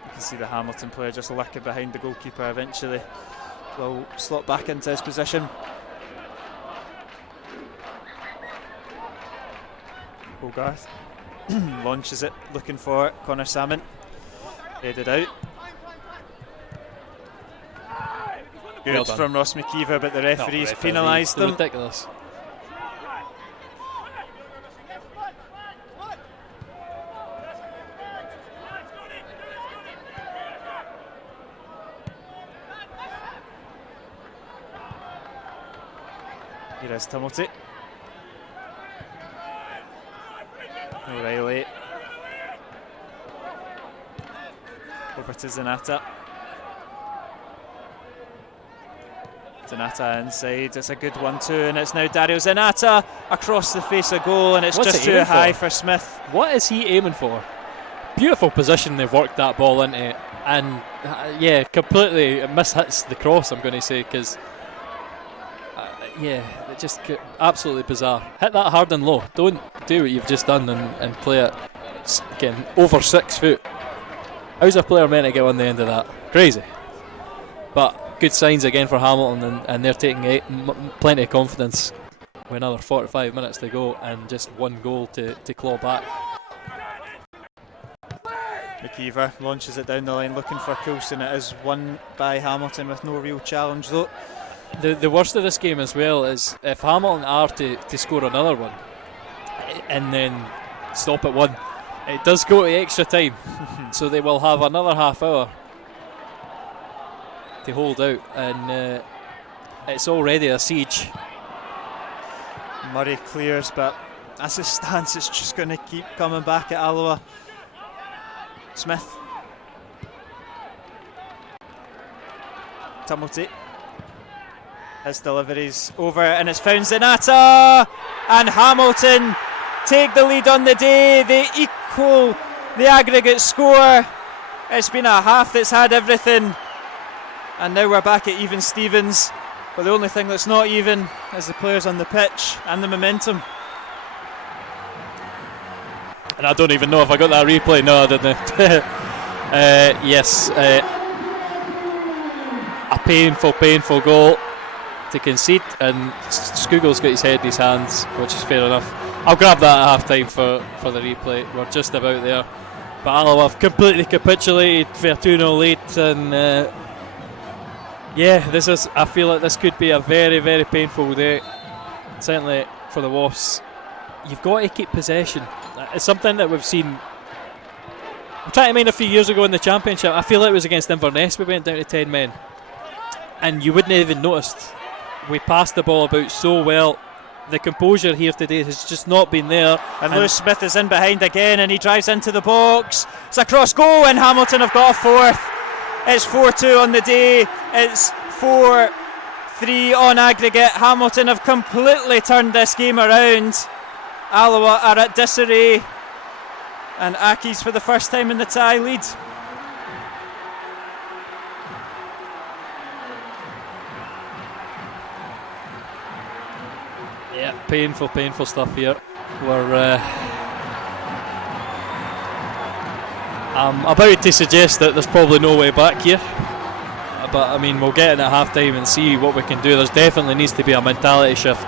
You can You see the Hamilton player just lurking behind the goalkeeper. Eventually will slot back into his position. Hogarth launches it, looking for Connor Salmon. Headed out. Good Well done from Ross McKeever, but the referees penalised them. Ridiculous. Here is Tumulty. O'Reilly. Over to Zanata. Zanata inside, it's a good one too, and it's now Dario Zanata across the face of goal, and it's What's just it too aiming high for? for Smith. What is he aiming for? Beautiful position they've worked that ball into, and yeah, completely mishits the cross, I'm going to say, because yeah, it just absolutely bizarre. Hit that hard and low. Don't do what you've just done and play it again over 6 foot. How's a player meant to get on the end of that? Crazy. But good signs again for Hamilton, and they're taking plenty of confidence with another 45 minutes to go and just one goal to claw back. McKeever launches it down the line looking for Coulson. It is won by Hamilton with no real challenge though. The worst of this game as well is if Hamilton are to score another one and then stop at 1, it does go to extra time. So they will have another half hour to hold out, and it's already a siege. Murray clears, but as it stands, it's just going to keep coming back at Alloa. Smith. Tumulty. His delivery's over, and it's found Zanata, and Hamilton take the lead on the day. They equal the aggregate score. It's been a half that's had everything, and now we're back at even Stevens. But the only thing that's not even is the players on the pitch and the momentum. And I don't even know if I got that replay. No, I didn't. Yes, a painful goal to concede, and Skougel's got his head in his hands, which is fair enough. I'll grab that at half time for the replay. We're just about there. But Alloa have completely capitulated for a 2-0 lead, and yeah, I feel like this could be a very, very painful day, certainly for the Wasps. You've got to keep possession. It's something that we've seen. I'm trying to mind a few years ago in the Championship. I feel like it was against Inverness we went down to 10 men, and you wouldn't have even noticed. We passed the ball about so well. The composure here today has just not been there. And Lewis Smith is in behind again, and he drives into the box. It's a cross goal, and Hamilton have got a fourth. It's 4-2 on the day. It's 4-3 on aggregate. Hamilton have completely turned this game around. Alloa are at disarray, and Aki's for the first time in the tie lead. Yeah, painful stuff here. We're I'm about to suggest that there's probably no way back here, but I mean, we'll get in at half time and see what we can do. There's definitely needs to be a mentality shift.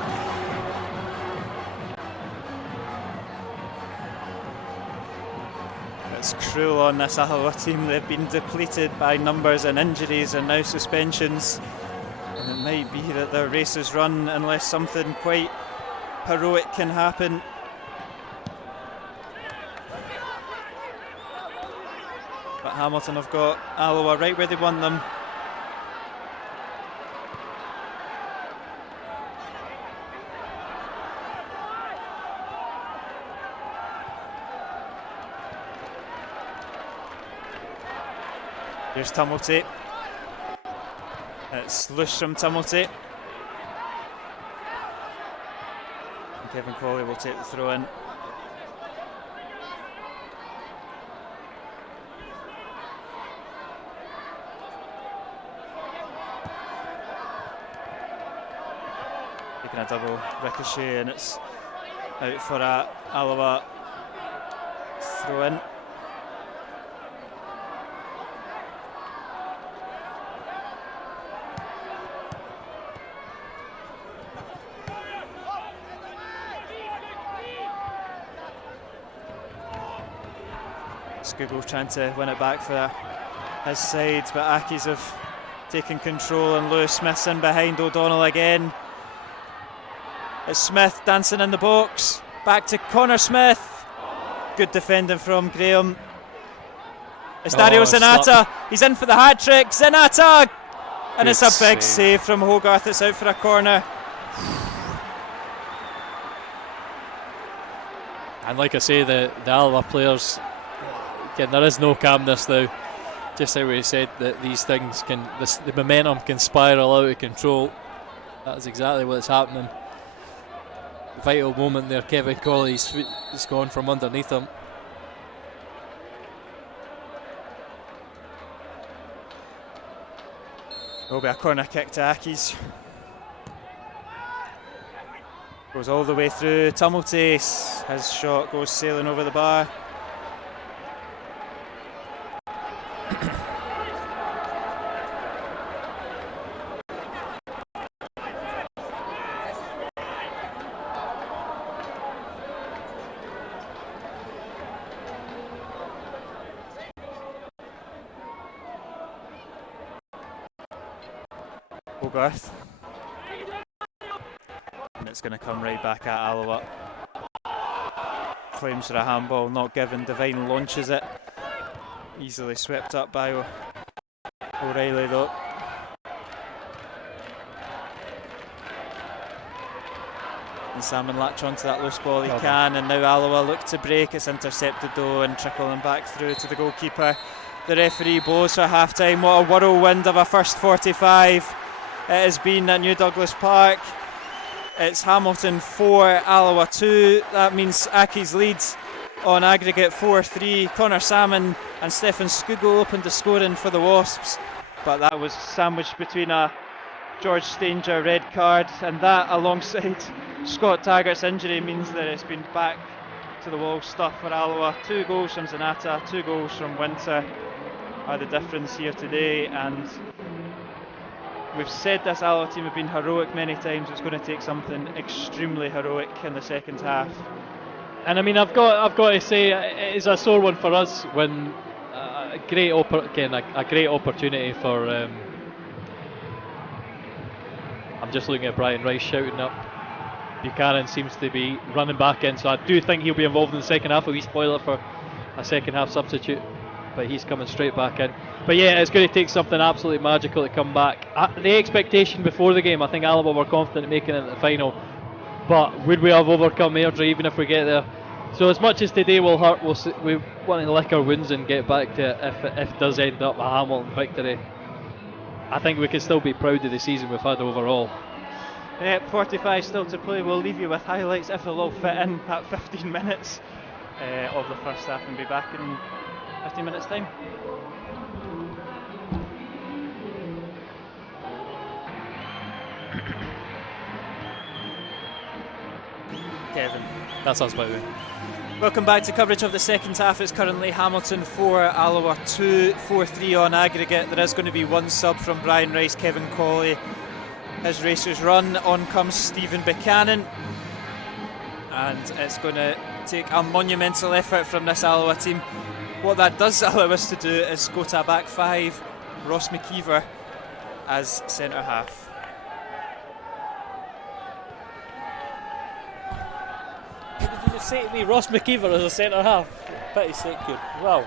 It's cruel on this Alloa team. They've been depleted by numbers and injuries and now suspensions, and it might be that their race is run unless something quite heroic can happen. But Hamilton have got Alloa right where they want them. Here's Tumulty. It's loose from Tumulty. And Kevin Colley will take the throw in. Taking a double ricochet, and it's out for a Alloa throw in. Google trying to win it back for his side, but Accies have taken control, and Lewis Smith's in behind O'Donnell again. It's Smith dancing in the box, back to Connor Smith. Good defending from Graham. It's Dario Zanata, he's in for the hat-trick, Zanata! And it's a big save from Hogarth, it's out for a corner. And like I say, the Alloa players, again, there is no calmness now. Just how we said that these things can, the momentum can spiral out of control. That is exactly what's happening. Vital moment there, Kevin Colley's gone from underneath him. Will be a corner kick to Accies. Goes all the way through. Tumulty, his shot goes sailing over the bar. Hogarth. And it's going to come right back at Alloa. Claims for a handball, not given. Devine launches it. Easily swept up by O'Reilly though. And Salmon latch onto that loose ball, he can, and now Alloa look to break. It's intercepted though and trickling back through to the goalkeeper. The referee blows for half time. What a whirlwind of a first 45 it has been at New Douglas Park. It's Hamilton 4, Alloa 2. That means Accies leads on aggregate 4-3. Connor Salmon and Stefan Skugel opened the scoring for the Wasps, but that was sandwiched between a George Stanger red card, and that alongside Scott Taggart's injury means that it's been back to the wall stuff for Alloa. 2 goals from Zanata, 2 goals from Winter are the difference here today, and we've said this Alloa team have been heroic many times. It's going to take something extremely heroic in the second half. And I mean, I've got to say, it is a sore one for us when a great opportunity for. I'm just looking at Brian Rice shouting up. Buchanan seems to be running back in, so I do think he'll be involved in the second half. A wee spoiler for a second half substitute, but he's coming straight back in. But yeah, it's going to take something absolutely magical to come back. The expectation before the game, I think Alloa were confident in making it in the final, but would we have overcome Airdrie even if we get there? So as much as today will hurt, we want to lick our wounds and get back to if it does end up a Hamilton victory. I think we can still be proud of the season we've had overall. 45 still to play. We'll leave you with highlights if they'll all fit in at 15 minutes of the first half, and be back in 15 minutes time. Kevin. That's us, by the way. Welcome back to coverage of the second half. It's currently Hamilton 4, Alloa 2, 4-3 on aggregate. There is going to be one sub from Brian Rice, Kevin Colley. His racers run. On comes Stephen Buchanan. And it's going to take a monumental effort from this Alloa team. What that does allow us to do is go to a back five. Ross McKeever as centre half. What did you just say to me? Ross McKeever as a centre half? Pity sake, good. Wow.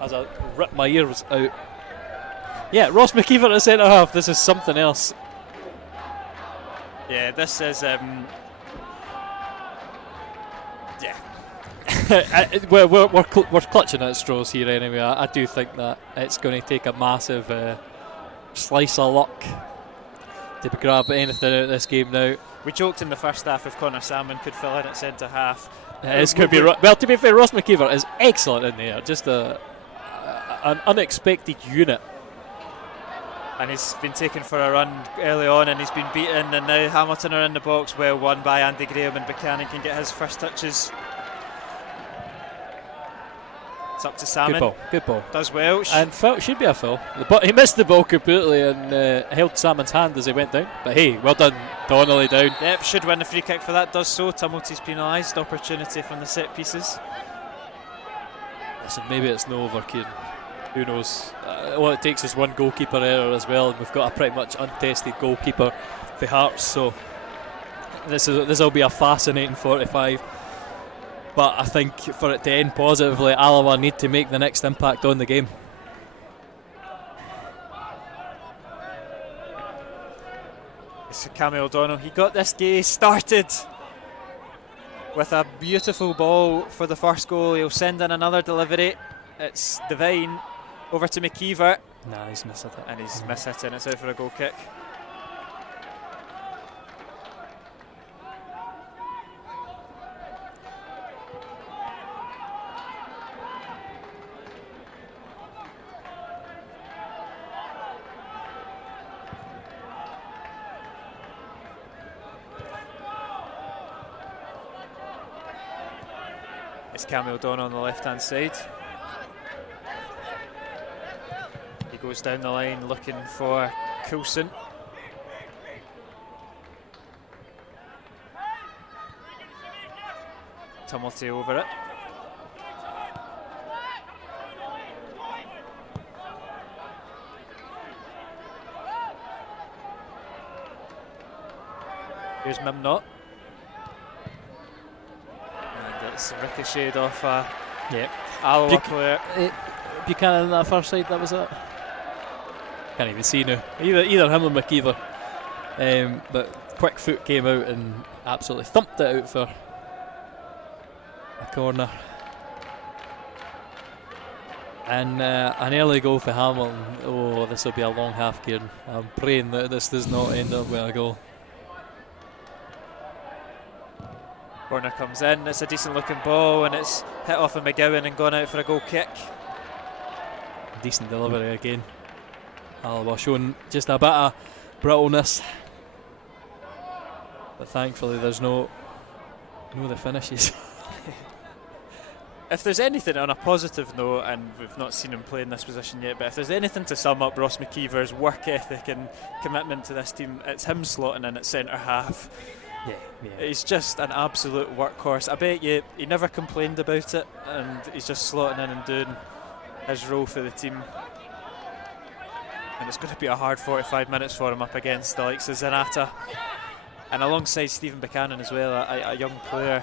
As I rip my ears out. Yeah, Ross McKeever as centre half. This is something else. Yeah, this is we're clutching at straws here anyway. I do think that it's going to take a massive slice of luck to grab anything out of this game now. We joked in the first half if Connor Salmon could fill in at centre half. It's going to be well. To be fair, Ross McKeever is excellent in there. Just an unexpected unit. And he's been taken for a run early on, and he's been beaten. And now Hamilton are in the box, well won by Andy Graham, and Buchanan can get his first touches. It's up to Salmon. Good ball. Does well. And foul, should be a foul. He missed the ball completely and held Salmon's hand as he went down. But hey, well done, Donnelly down. Yep, should win the free kick for that. Does so. Tumulty's penalised. Opportunity from the set pieces. Listen, maybe it's no over, Kieran. Who knows? All it takes is one goalkeeper error as well, and we've got a pretty much untested goalkeeper for Hearts. So this will be a fascinating 45. But I think for it to end positively, Alloa need to make the next impact on the game. It's Cammy O'Donnell. He got this game started with a beautiful ball for the first goal. He'll send in another delivery. It's Devine over to McKeever. Nah, he's missed it. And he's missed it, and it's out for a goal kick. It's Cammy O'Donnell on the left-hand side. He goes down the line looking for Coulson. Tumulty over it. Here's Mimnott. And it's ricocheted off a Alloa player. Buchanan on that first side, that was it. Can't even see now. Either him or McKeever. But quick foot came out and absolutely thumped it out for a corner. And an early goal for Hamilton. Oh, this will be a long half, Kieran. I'm praying that this does not end up with a goal. Corner comes in, it's a decent looking ball, and it's hit off of McGowan and gone out for a goal kick. Decent delivery again. Alloa showing just a bit of brittleness, but thankfully there's no the finishes. If there's anything on a positive note, and we've not seen him play in this position yet, but if there's anything to sum up Ross McKeever's work ethic and commitment to this team, it's him slotting in at centre half. Yeah. He's just an absolute workhorse. I bet you he never complained about it, and he's just slotting in and doing his role for the team. And it's going to be a hard 45 minutes for him up against the likes of Zanata, and alongside Stephen Buchanan as well, a young player.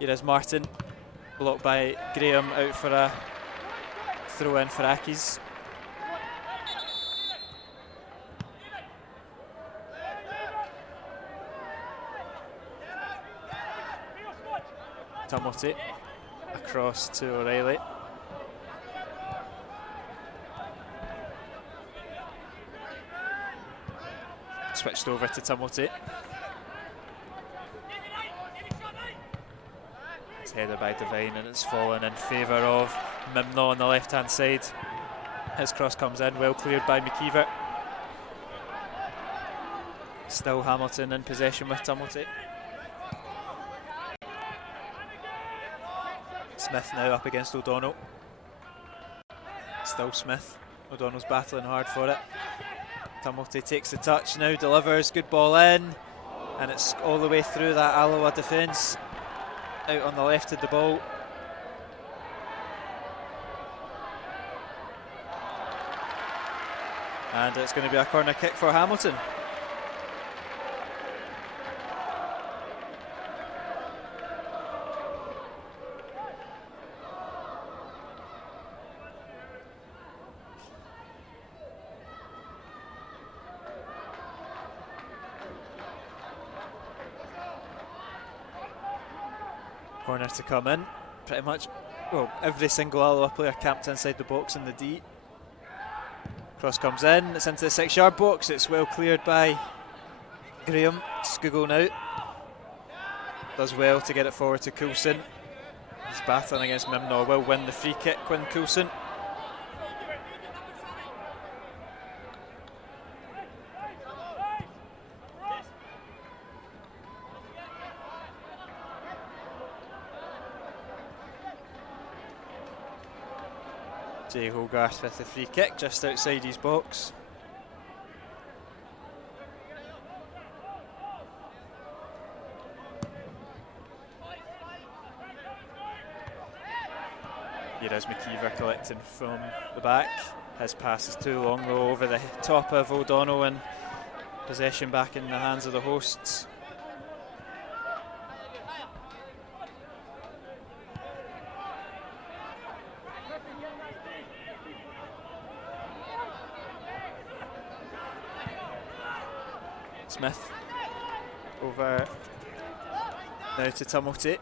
Here is Martin, blocked by Graham, out for a throw in for Ackies. Tumulty across to O'Reilly. Switched over to Tumulty. It's headed by Devine, and it's fallen in favour of Mimno on the left hand side. His cross comes in, well cleared by McKeever. Still Hamilton in possession with Tumulty. Smith now up against O'Donnell. Still Smith. O'Donnell's battling hard for it. Tumulty takes the touch now, delivers, good ball in, and it's all the way through that Alloa defence. Out on the left of the ball. And it's going to be a corner kick for Hamilton. Corner to come in, pretty much, well, every single Alloa player camped inside the box in the D. Cross comes in, it's into the 6-yard box, it's well cleared by Graham. Skugel now does well to get it forward to Coulson. He's battling against Mimno, will win the free kick when Coulson. Jay Hogarth with the free kick just outside his box. is McKeever collecting from the back. His pass is too long though, over the top of O'Donnell, and possession back in the hands of the hosts. Smith over now to Tumulty.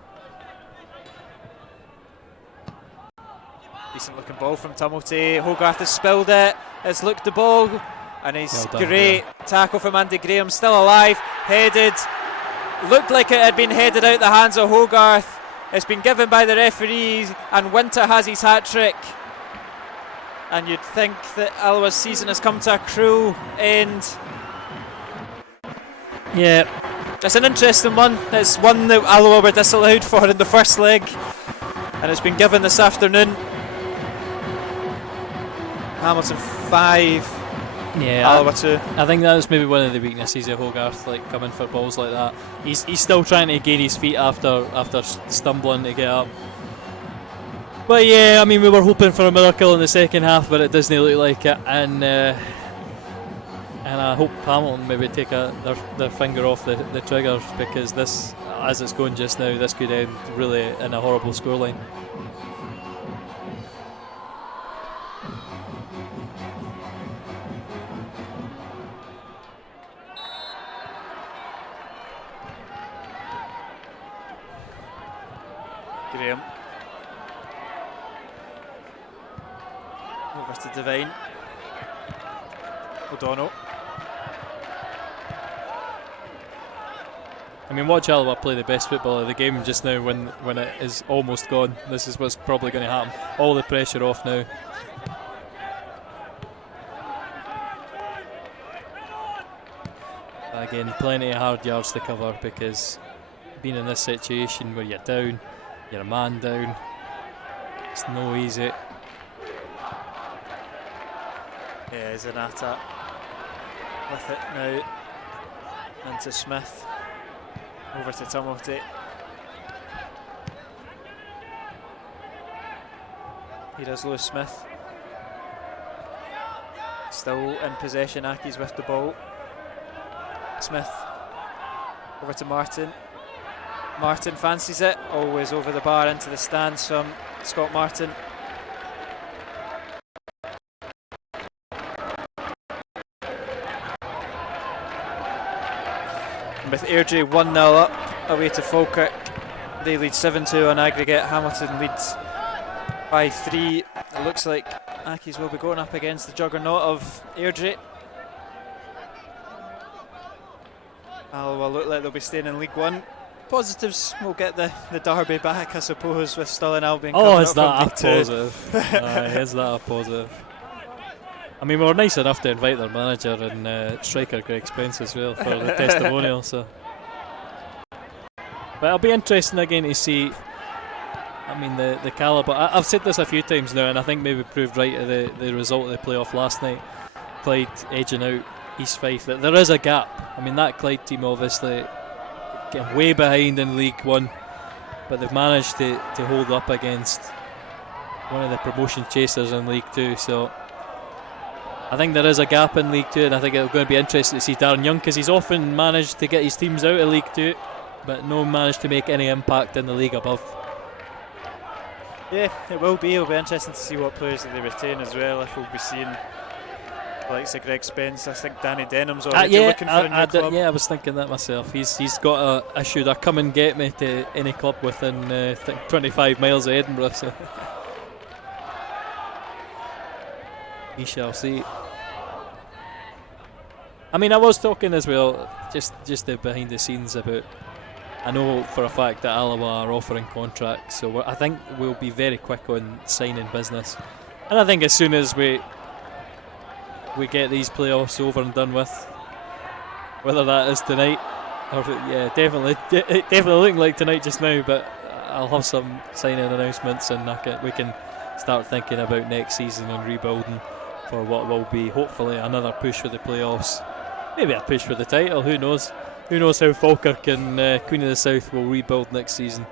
Decent looking ball from Tumulty. Hogarth has spilled it. It's looked the ball, and he's Well done, great tackle from Andy Graham. Still alive, headed. Looked like it had been headed out the hands of Hogarth. It's been given by the referee, and Winter has his hat trick. And you'd think that Alloa's season has come to a cruel end. Yeah, it's an interesting one. It's one that Alloa were disallowed for in the first leg, and it's been given this afternoon. Hamilton 5, yeah. Alloa 2. I think that was maybe one of the weaknesses of Hogarth, like coming for balls like that. He's still trying to gain his feet after stumbling to get up. But yeah, I mean, we were hoping for a miracle in the second half, but it doesn't look like it. And I hope Hamilton maybe take their finger off the triggers, because this, as it's going just now, this could end really in a horrible scoreline. Graham over to Devine. O'Donnell. I mean, watch Alloa play the best football of the game just now when it is almost gone. This is what's probably going to happen. All the pressure off now. But again, plenty of hard yards to cover, because being in this situation where you're down, you're a man down, it's no easy. Yeah, Zanata with it now. Into Smith. Over to Tumulty. He does lose Smith. Still in possession, Aki's with the ball. Smith over to Martin. Martin fancies it, always over the bar into the stands from Scott Martin. With Airdrie 1-0 up away to Falkirk, they lead 7-2 on aggregate. Hamilton leads by 3. It looks like Accies will be going up against the juggernaut of Airdrie. Alloa look like they'll be staying in League One. Positives, we'll get the derby back, I suppose, with Stirling Albion coming Oh, is up that from a League Two. positive? Is that a positive? I mean, we were nice enough to invite their manager and striker Greg Spence as well for the testimonial. So, but it'll be interesting again to see. I mean, the calibre. I've said this a few times now, and I think maybe proved right at the result of the playoff last night. Clyde edging out East Fife. That there is a gap. I mean, that Clyde team obviously getting way behind in League One, but they've managed to hold up against one of the promotion chasers in League Two. So I think there is a gap in League Two, and I think it's going to be interesting to see Darren Young, because he's often managed to get his teams out of League Two, but no managed to make any impact in the league above. Yeah, it will be. It'll be interesting to see what players that they retain as well. If we'll be seeing the likes of Greg Spence. I think Danny Denham's already looking for a new club. Yeah, I was thinking that myself. He's got a should I come and get me to any club within I think 25 miles of Edinburgh. So we shall see. I mean, I was talking as well, just the behind the scenes about. I know for a fact that Alloa are offering contracts, so I think we'll be very quick on signing business. And I think as soon as we get these playoffs over and done with, whether that is tonight, or definitely looking like tonight just now, but I'll have some signing announcements, and we can start thinking about next season and rebuilding for what will be hopefully another push for the playoffs, maybe a push for the title. Who knows? Who knows how Falkirk and Queen of the South will rebuild next season?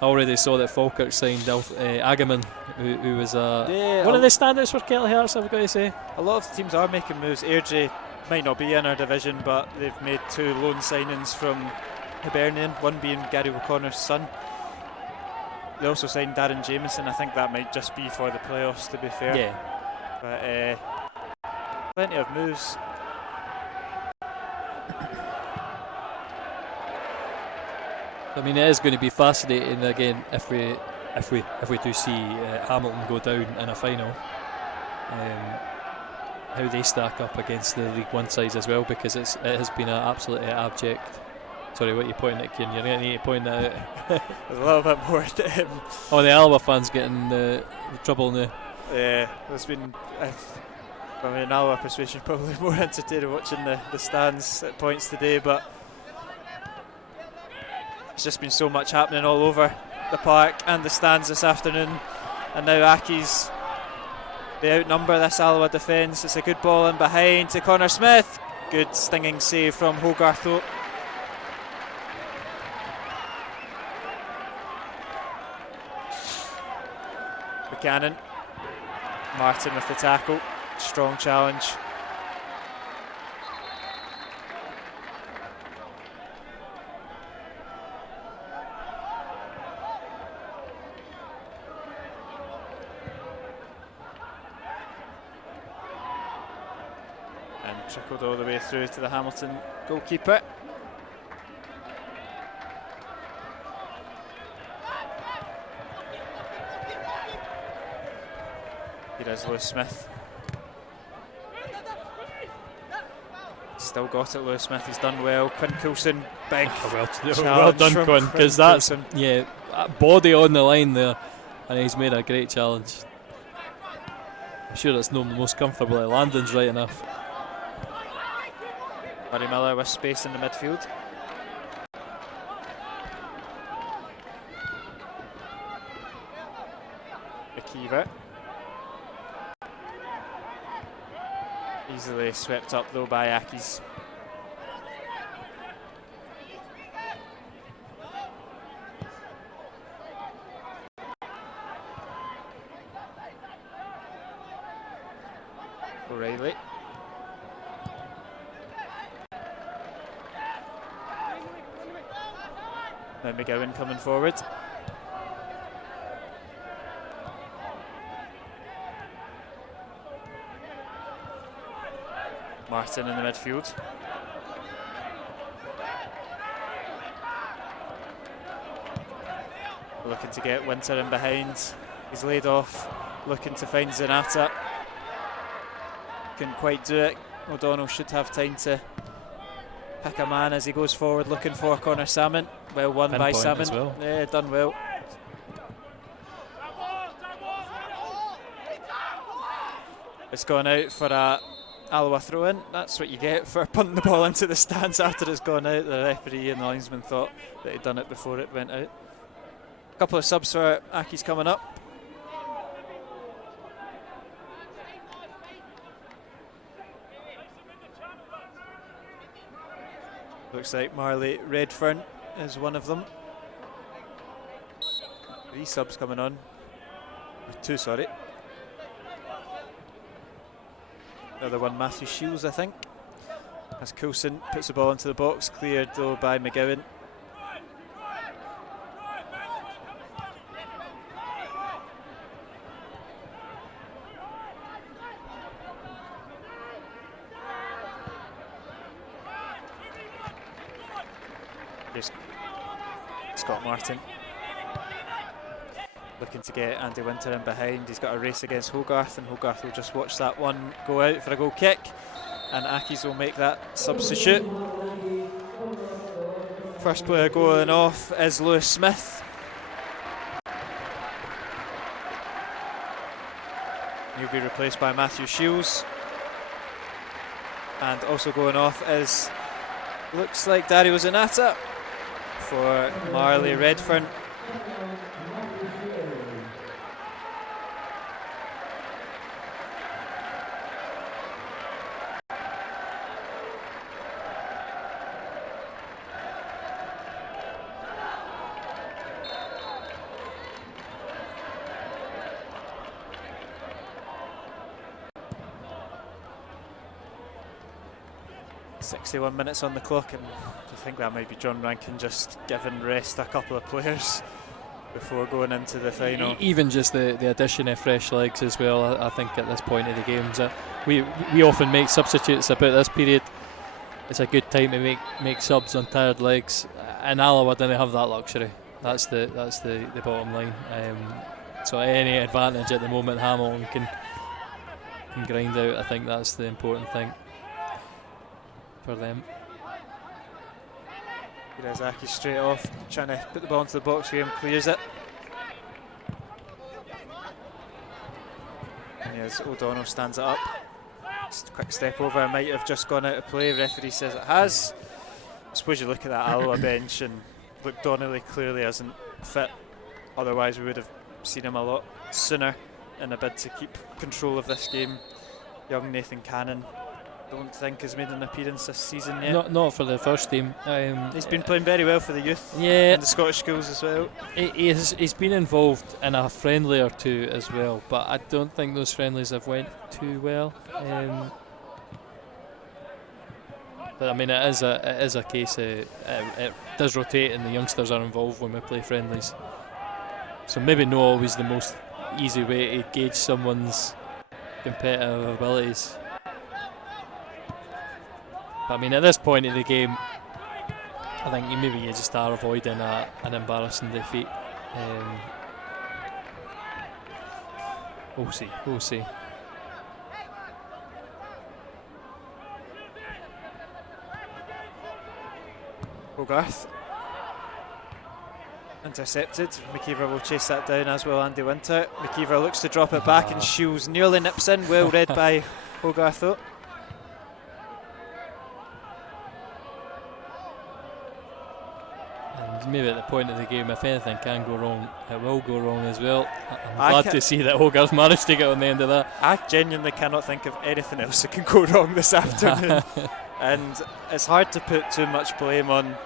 I already saw that Falkirk signed Agaman, who was Yeah, one of the standouts for Kelly Hearts, I've got to say. A lot of the teams are making moves. Airdrie might not be in our division, but they've made 2 loan signings from Hibernian, one being Gary O'Connor's son. They also signed Darren Jameson. I think that might just be for the playoffs, to be fair. Yeah. But plenty of moves. I mean, it is going to be fascinating again if we do see Hamilton go down in a final. How they stack up against the League One sides as well, because it has been an absolutely abject. Sorry, what are you pointing at, Kieran? You're going to need to point that out. There's a little bit more. Oh, the Alloa fans getting the trouble now. Yeah, there's been. Alloa persuasion probably more entertaining watching the stands at points today, but there's just been so much happening all over the park and the stands this afternoon, and now Aki's. They outnumber this Alloa defence. It's a good ball in behind to Connor Smith. Good stinging save from Hogarth though. Buchanan. Martin with the tackle. Strong challenge. And trickled all the way through to the Hamilton goalkeeper. Here is Lewis Smith. Still got it, Lewis Smith. He's done well. Quinn Coulson, big well done, Quinn, because that's that body on the line there, and he's made a great challenge. I'm sure it's not the most comfortable at landings, right enough. Murray Miller with space in the midfield. McKeever. Easily swept up though by Aki's. O'Reilly. Now McGowan coming forward. Martin in the midfield. Looking to get Winter in behind. He's laid off, looking to find Zanata. Couldn't quite do it. O'Donnell should have time to pick a man as he goes forward, looking for Connor Salmon. Well won by Salmon. As well. Yeah, done well. It's gone out for a Alloa throw-in. That's what you get for punting the ball into the stands after it's gone out. The referee and the linesman thought that he'd done it before it went out. A couple of subs for Aki's coming up. Looks like Marley Redfern is one of them. 3 subs coming on. 2, sorry. Another one, Matthew Shields, I think. As Coulson puts the ball into the box, cleared though by McGowan. Here's Scott Martin. Looking to get Andy Winter in behind. He's got a race against Hogarth, and Hogarth will just watch that one go out for a goal kick, and Aki's will make that substitute. First player going off is Lewis Smith. He'll be replaced by Matthew Shields, and also going off is, looks like Dario Zanata for Marley Redfern. 61 minutes on the clock, and I think that might be John Rankin just giving rest a couple of players before going into the final. Even just the addition of fresh legs as well, I think at this point of the games. We often make substitutes about this period. It's a good time to make subs on tired legs, and Alloa didn't have that luxury. That's the bottom line. So any advantage at the moment Hamilton can grind out, I think that's the important thing for them. Irazaki straight off, trying to put the ball into the box. Graham clears it. And yes, O'Donnell stands it up. Just a quick step over, it might have just gone out of play. Referee says it has. I suppose you look at that Alloa bench and look, Donnelly clearly isn't fit. Otherwise we would have seen him a lot sooner in a bid to keep control of this game. Young Nathan Cannon, don't think has made an appearance this season yet. Not for the first team. He's been playing very well for the youth and the Scottish schools as well. He's been involved in a friendly or two as well, but I don't think those friendlies have went too well. But I mean, it is a case of it does rotate and the youngsters are involved when we play friendlies. So maybe not always the most easy way to gauge someone's competitive abilities. But I mean, at this point of the game, I think maybe you just are avoiding an embarrassing defeat. We'll see. Hogarth intercepted. McKeever will chase that down, as will Andy Winter. McKeever looks to drop it back and Shields nearly nips in. Well read by Hogarth though. And maybe at the point of the game, if anything can go wrong, it will go wrong as well. I'm glad to see that Hogarth managed to get on the end of that. I genuinely cannot think of anything else that can go wrong this afternoon. And it's hard to put too much blame on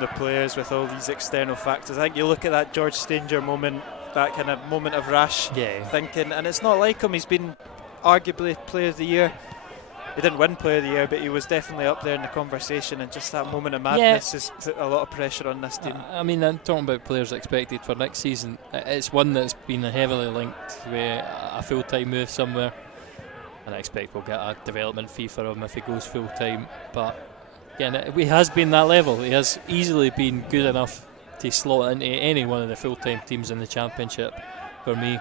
the players with all these external factors. I think you look at that George Stanger moment, that kind of moment of rash thinking, and it's not like him. He's been arguably Player of the Year. He didn't win Player of the Year, but he was definitely up there in the conversation, and just that moment of madness has put a lot of pressure on this team. I mean, I'm talking about players expected for next season. It's one that's been heavily linked with a full-time move somewhere, and I expect we'll get a development fee for him if he goes full-time. But again, he has been that level. He has easily been good enough to slot into any one of the full-time teams in the Championship for me.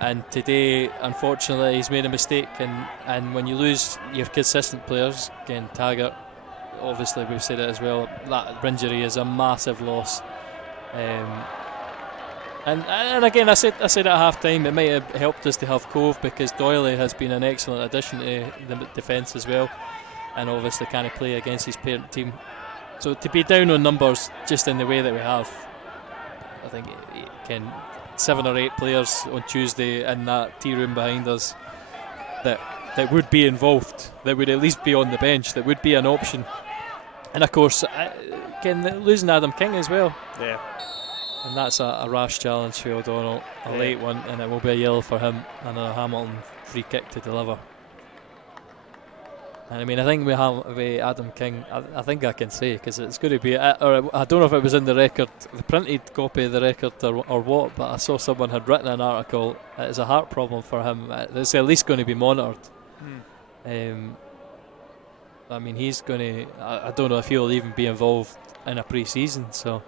And today, unfortunately, he's made a mistake, and when you lose your consistent players, again, Taggart, obviously we've said it as well, that injury is a massive loss. And again, I said at half-time, it might have helped us to have Cove, because Doyley has been an excellent addition to the defence as well, and obviously can't play against his parent team. So to be down on numbers just in the way that we have, I think it can... 7 or 8 players on Tuesday in that tea room behind us that would be involved, that would at least be on the bench, that would be an option. And of course, losing Adam King as well. Yeah. And that's a rash challenge for O'Donnell, a late one, and it will be a yellow for him, and a Hamilton free kick to deliver. And I mean, I think we have with Adam King, I think I can say, because it's going to be, or I don't know if it was in the record, the printed copy of the record or what, but I saw someone had written an article, it's a heart problem for him, it's at least going to be monitored. I mean, he's going to, I don't know if he'll even be involved in a pre-season, so.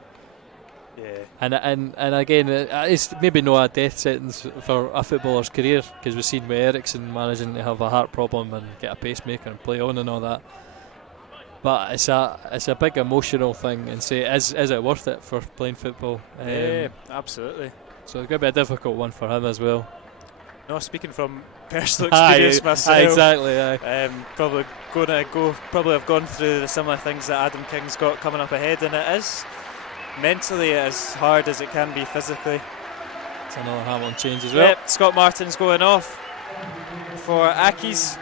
Yeah. And again, it's maybe not a death sentence for a footballer's career, because we've seen with Ericsson managing to have a heart problem and get a pacemaker and play on and all that. But it's a big emotional thing, and say, is it worth it for playing football? Yeah, absolutely. So it's going to be a difficult one for him as well. No, speaking from personal experience myself, exactly. Probably have gone through the similar things that Adam King's got coming up ahead, and it is mentally as hard as it can be physically. It's another Hamilton change as well. Yep, Scott Martin's going off for Aki's.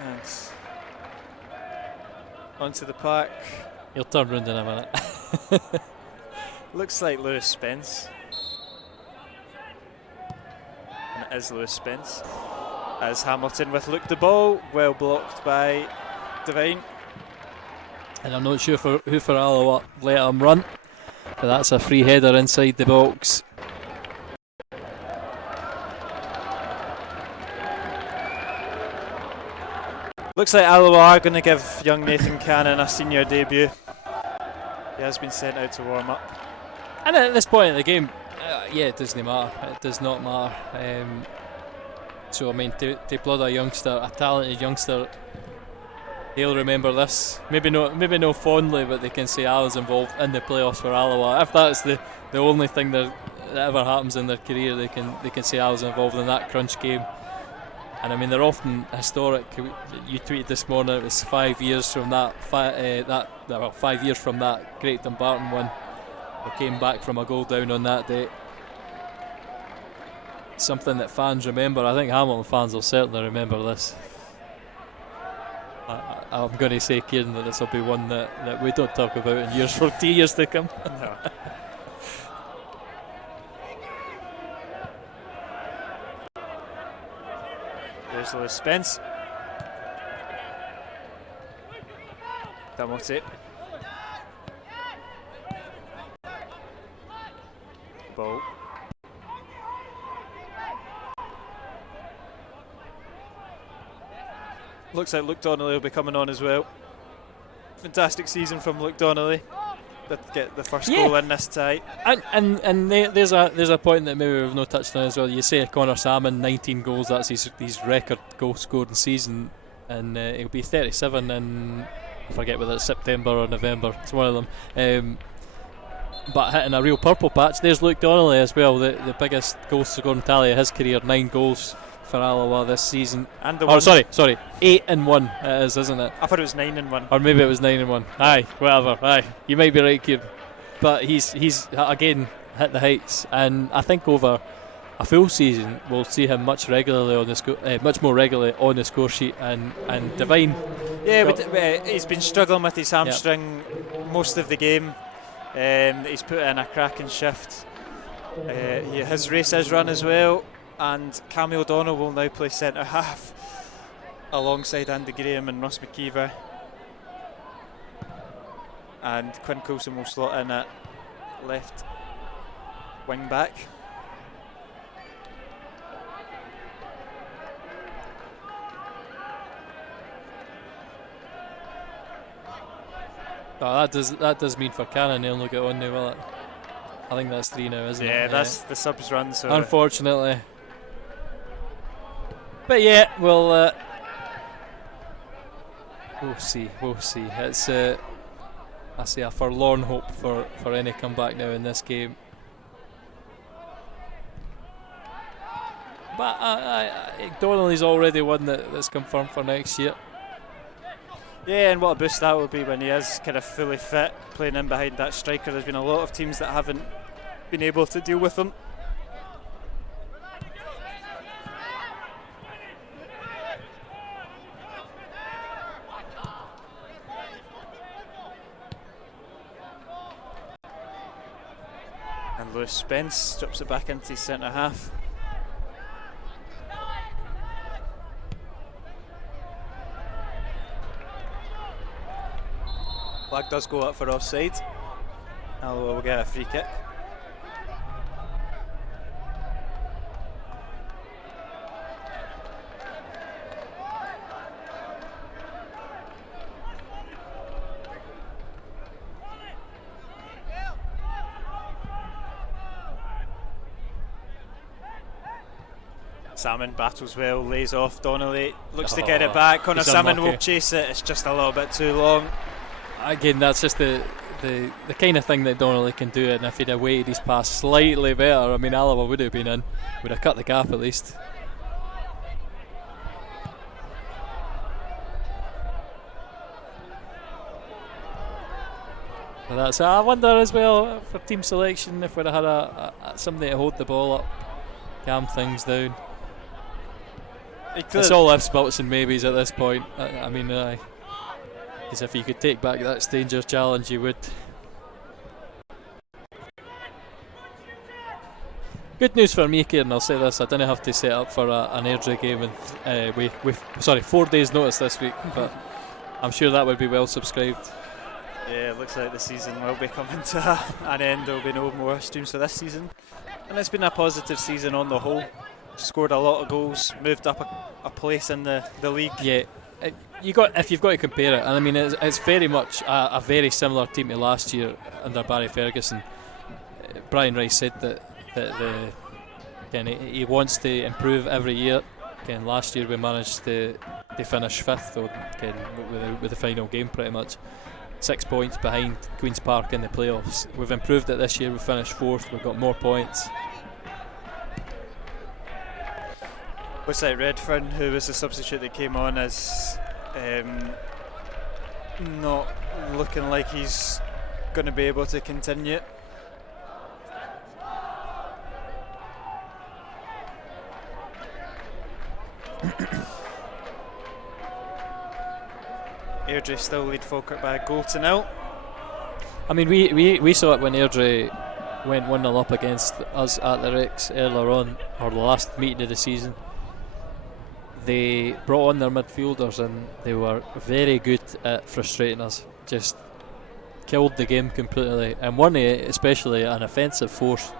And onto the park. He'll turn round in a minute. Looks like Lewis Spence. is Lewis Spence. As Hamilton with Luke the ball, well blocked by Devine. And I'm not sure who for Alloa let him run, but that's a free header inside the box. Looks like Alloa are going to give young Nathan Cannon a senior debut. He has been sent out to warm up. And at this point in the game, yeah, it doesn't matter. It does not matter. So I mean, to blood a youngster, a talented youngster, they'll remember this. Maybe no fondly, but they can say I was involved in the playoffs for Alloa. If that's the only thing that ever happens in their career, they can say I was involved in that crunch game. And I mean, they're often historic. You tweeted this morning it was 5 years from that 5 years from that great Dumbarton win. They came back from a goal down on that day. Something that fans remember. I think Hamilton fans will certainly remember this. I'm going to say, Kieran, that this will be one that we don't talk about in years to come. No. There's Lewis Spence. Damote. Ball. Looks like Luke Donnelly will be coming on as well. Fantastic season from Luke Donnelly. That get the first goal in this tie. And there's a point that maybe we've not touched on as well. You say Connor Salmon, 19 goals. That's his record goal scoring season, and he'll be 37 in, I forget whether it's September or November. It's one of them. But hitting a real purple patch. There's Luke Donnelly as well, the biggest goal scoring tally of his career, 9 goals for Alloa this season. And sorry, 8-1 it is, isn't it? I thought it was 9-1. Or maybe it was 9-1. Aye, whatever. Aye, you might be right, Kieran. But he's again hit the heights, and I think over a full season we'll see him much more regularly on the score sheet. And Devine. Yeah, but he's been struggling with his hamstring most of the game. He's put in a cracking shift. His race is run as well. And Cammy O'Donnell will now play centre half alongside Andy Graham and Ross McKeever. And Quinn Coulson will slot in at left wing back. Oh, that does mean for Cannon he'll not get on now, will it? I think that's 3 now, isn't it? Yeah, that's the subs run. So unfortunately. But yeah, we'll see. It's I say a forlorn hope for any comeback now in this game. But Donnelly's already one that's confirmed for next year. Yeah, and what a boost that will be when he is kind of fully fit, playing in behind that striker. There's been a lot of teams that haven't been able to deal with him. And Lewis Spence drops it back into centre half. Flag does go up for offside. Alloa will get a free kick. Salmon battles well, lays off Donnelly, looks to get it back. Connor Salmon will chase it, it's just a little bit too long. Again, that's just the kind of thing that Donnelly can do, and if he'd have weighted his pass slightly better, I mean, Alloa would have been in, would have cut the gap at least. But that's, I wonder as well for team selection if we'd have had somebody to hold the ball up, calm things down. It's all ifs, buts and maybes at this point. I mean, because if you could take back that Stangers challenge, you would. Good news for me, Kieran. I'll say this: I didn't have to set up for an Airdrie game with 4 days' notice this week, but I'm sure that would be well subscribed. Yeah, it looks like the season will be coming to an end. There will be no more streams for this season, and it's been a positive season on the whole. Scored a lot of goals, moved up a place in the league. Yeah, if you've got to compare it, and I mean it's very much a very similar team to last year under Barry Ferguson. Brian Rice said that he wants to improve every year. Again, last year we managed to finish 5th, with the final game pretty much. 6 points behind Queen's Park in the playoffs. We've improved it this year. We've finished 4th. We've got more points. Looks like Redfern, who was the substitute that came on, is not looking like he's going to be able to continue. Airdrie still lead Falkirk by a goal to 0. I mean, we saw it when Airdrie went 1-0 up against us at the Rex earlier on, or the last meeting of the season. They brought on their midfielders and they were very good at frustrating us. Just killed the game completely, and one especially an offensive force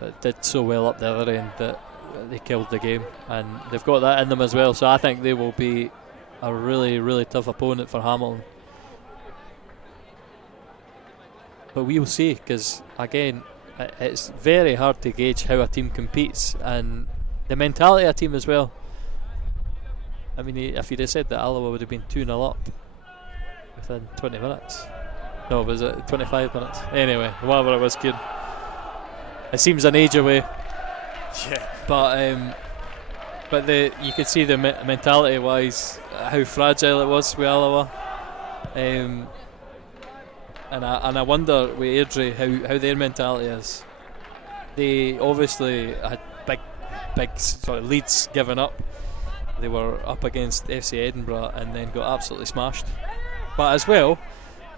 that did so well up the other end that they killed the game, and they've got that in them as well. So I think they will be a really, really tough opponent for Hamilton. But we will see, because again, it's very hard to gauge how a team competes and the mentality of a team as well. I mean, if you'd have said that Alloa would have been 2-0 up within 20 minutes. No, was it 25 minutes? Anyway, whatever it was, Kieran. It seems an age away. Yeah. But you could see the mentality-wise how fragile it was with Alloa. And I wonder with Airdrie how their mentality is. They obviously had big sort of leads given up. They were up against FC Edinburgh and then got absolutely smashed. But as well,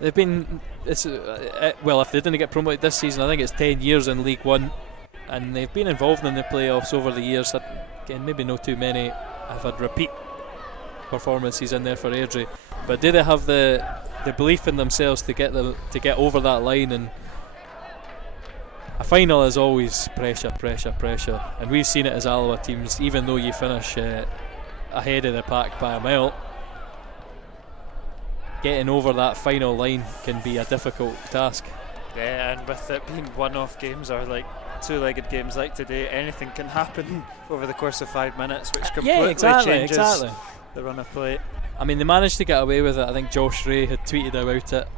they've been if they didn't get promoted this season, I think it's 10 years in League One, and they've been involved in the playoffs over the years. Again, maybe no too many have had repeat performances in there for Airdrie, but do they have the belief in themselves to get over that line? And a final is always pressure, and we've seen it as Alloa teams. Even though you finish ahead of the pack by a mile, getting over that final line can be a difficult task. Yeah, and with it being one-off games or like two-legged games like today, anything can happen over the course of 5 minutes, which completely changes the run of play. I mean, they managed to get away with it. I think Josh Ray had tweeted about it,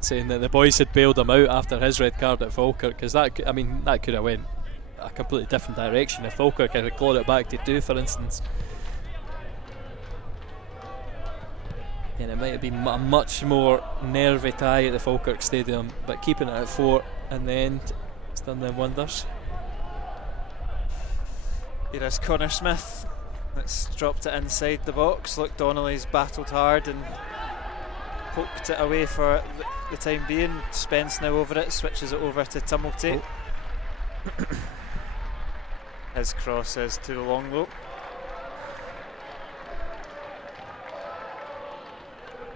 saying that the boys had bailed him out after his red card at Falkirk, because that could have went a completely different direction if Falkirk had clawed it back to 2, for instance. And it might have been a much more nervy tie at the Falkirk Stadium, but keeping it at 4 in the end, it's done them wonders. Here is Connor Smith. That's dropped it inside the box. Look, Donnelly's battled hard and poked it away for the time being. Spence now over it, switches it over to Tumulty. His cross is too long though.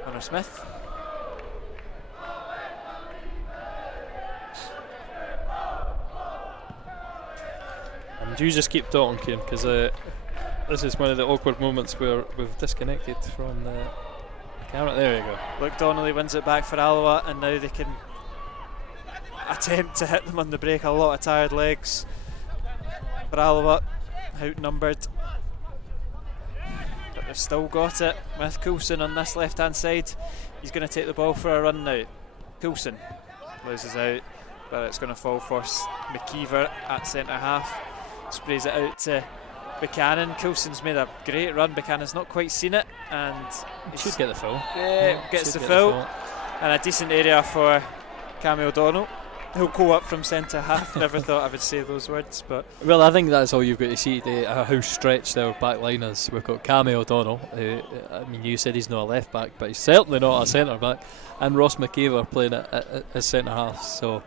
Connor Smith. And you just keep talking, Kieran, because this is one of the awkward moments where we've disconnected from the camera. There you go. Look, Donnelly wins it back for Alloa, and now they can attempt to hit them on the break. A lot of tired legs for Alloa, outnumbered, but they've still got it with Coulson on this left hand side. He's going to take the ball for a run now. Coulson loses out, but it's going to fall for McKeever at centre half. Sprays it out to Buchanan. Coulson's made a great run. Buchanan's not quite seen it, and he should get the foul. Yeah, gets the foul, and a decent area for Cammy O'Donnell. He'll go up from centre half. Never thought I would say those words, but well, I think that's all you've got to see today, how stretched our back line is. We've got Cammy O'Donnell, I mean, you said he's not a left back, but he's certainly not a centre back, and Ross McKeever playing at centre half. So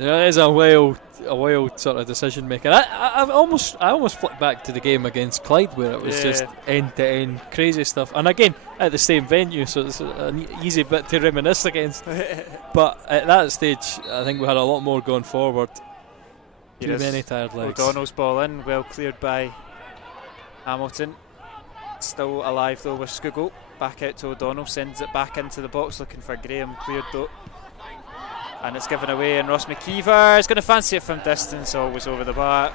It is a wild sort of decision making. I almost flicked back to the game against Clyde where it was just end to end crazy stuff, and again at the same venue, so it's an easy bit to reminisce against. But at that stage, I think we had a lot more going forward. Too many tired legs. O'Donnell's ball in, well cleared by Hamilton. Still alive though with Skugel. Back out to O'Donnell, sends it back into the box, looking for Graham, cleared though. And it's given away, and Ross McKeever is going to fancy it from distance, always over the bar.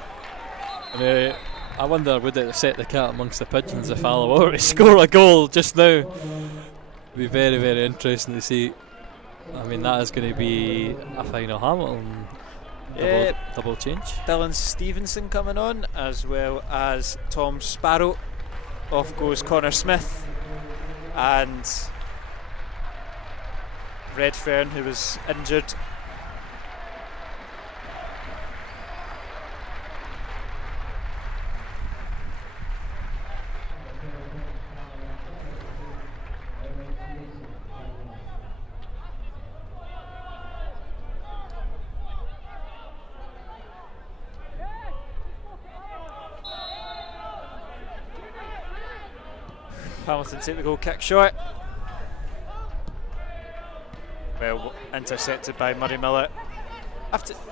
And, I wonder, would it set the cat amongst the pigeons if Alloa were to score a goal just now? It'd be very, very interesting to see. I mean, that is going to be a final Hamilton double change. Dylan Stevenson coming on, as well as Tom Sparrow. Off goes Connor Smith, and Redfern, who was injured. Hamilton take the goal kick short. Well intercepted by Murray Miller.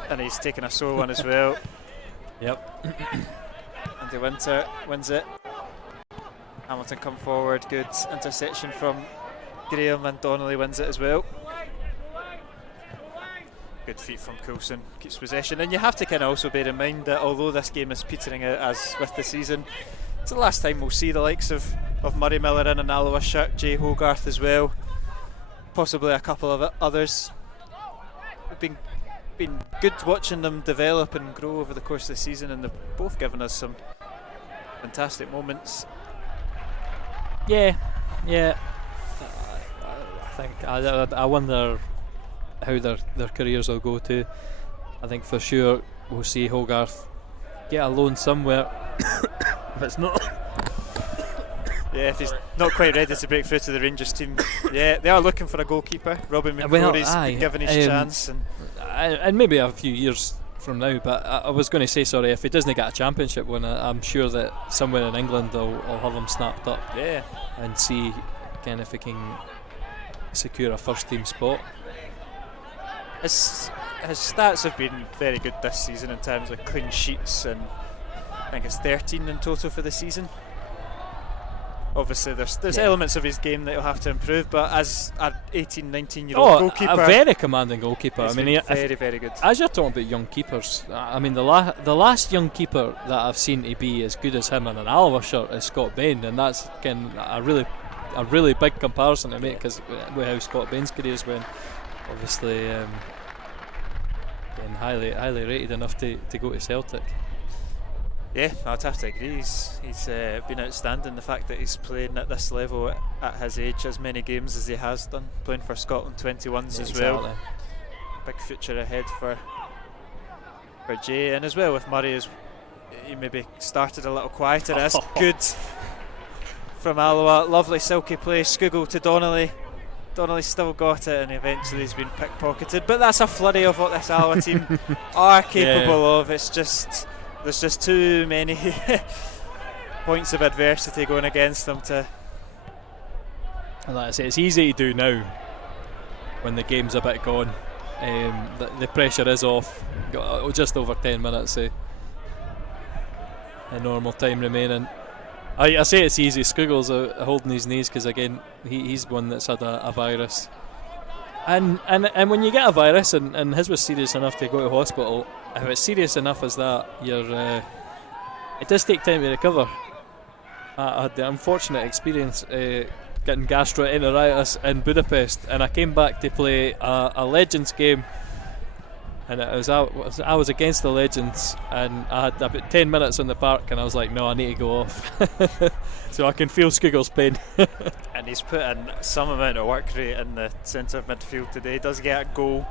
And he's taken a sore one as well. Yep. Andy Winter wins it. Hamilton come forward, good interception from Graham, and Donnelly wins it as well. Good feet from Coulson, keeps possession. And you have to kind of also bear in mind that although this game is petering out as with the season, it's the last time we'll see the likes of Murray Miller in an Alloa shirt, Jay Hogarth as well, possibly a couple of others. It's been good watching them develop and grow over the course of the season, and they've both given us some fantastic moments. Yeah. I think I wonder how their careers will go to. I think for sure we'll see Hogarth get a loan somewhere. If it's not, if he's not quite ready to break through to the Rangers team, they are looking for a goalkeeper. Robin McCrory's been given his chance, and maybe a few years from now. But I was going to say, sorry, if he doesn't get a championship win, I'm sure that somewhere in England they'll have him snapped up, and see again if he can secure a first team spot. His stats have been very good this season in terms of clean sheets, and I think it's 13 in total for the season. Obviously there's elements of his game that he'll have to improve, but as an 18, 19-year-old goalkeeper, a very commanding goalkeeper. I mean, very, very good. As you're talking about young keepers, I mean the last young keeper that I've seen to be as good as him in an Alloa shirt is Scott Bain, and that's again a really big comparison to make, because with how Scott Bain's careers went, obviously highly rated enough to go to Celtic. Yeah, I'd have to agree. He's been outstanding. The fact that he's playing at this level at his age, as many games as he has done, playing for Scotland 21s as well. Big future ahead for Jay, and as well with Murray, as he maybe started a little quieter. That's good from Alloa. Lovely silky play. Skugel to Donnelly. Donnelly still got it, and eventually he's been pickpocketed. But that's a flurry of what this Alloa team are capable of. It's just there's just too many points of adversity going against them to. And like I say, it's easy to do now when the game's a bit gone. The pressure is off. Got just over 10 minutes of normal time remaining. I say it's easy. Skuggles holding his knees because again he's one that's had a virus, and when you get a virus and his was serious enough to go to hospital, if it's serious enough as that, it does take time to recover. I had the unfortunate experience getting gastroenteritis in Budapest, and I came back to play a Legends game. And I was against the Legends, and I had about 10 minutes on the park, and I was like, no, I need to go off. So I can feel Skuggle's pain. And he's put in some amount of work rate in the centre of midfield today. He does get a goal,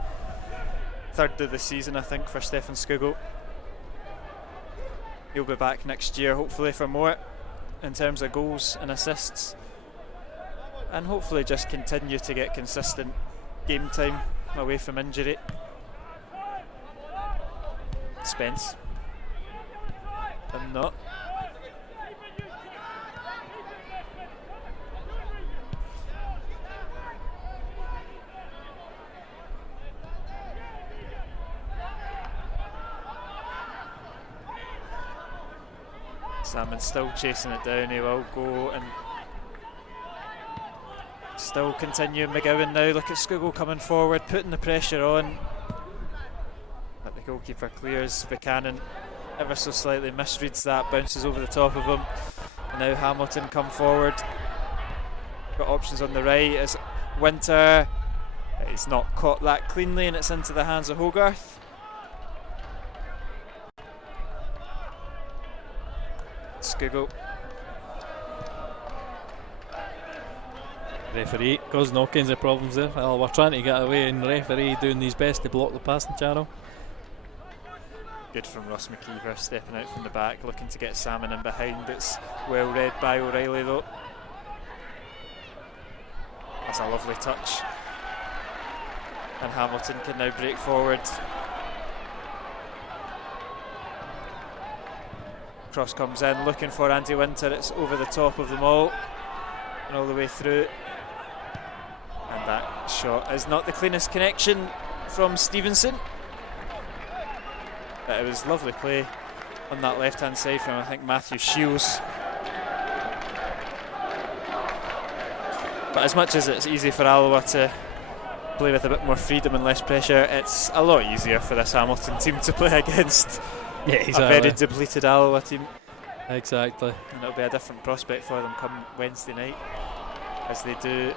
third of the season I think for Stefan Skugel. He'll be back next year hopefully for more in terms of goals and assists, and hopefully just continue to get consistent game time away from injury. Spence. And not. Salmon still chasing it down. He will go and still continue. McGowan now. Look at Skugel coming forward, putting the pressure on. But the goalkeeper clears. Buchanan ever so slightly misreads that, bounces over the top of him. And now Hamilton come forward. Got options on the right as Winter. He's not caught that cleanly, and it's into the hands of Hogarth. Skugel. Referee causing all kinds of problems there. Well, we're trying to get away, and the referee doing his best to block the passing channel. Good from Ross McKeever, stepping out from the back, looking to get Salmon in behind. It's well read by O'Reilly though. That's a lovely touch. And Hamilton can now break forward. Cross comes in, looking for Andy Winter. It's over the top of them all and all the way through. And that shot is not the cleanest connection from Stevenson. But it was lovely play on that left hand side from, I think, Matthew Shields. But as much as it's easy for Alloa to play with a bit more freedom and less pressure, it's a lot easier for this Hamilton team to play against a very depleted Alloa team. Exactly. And it'll be a different prospect for them come Wednesday night as they do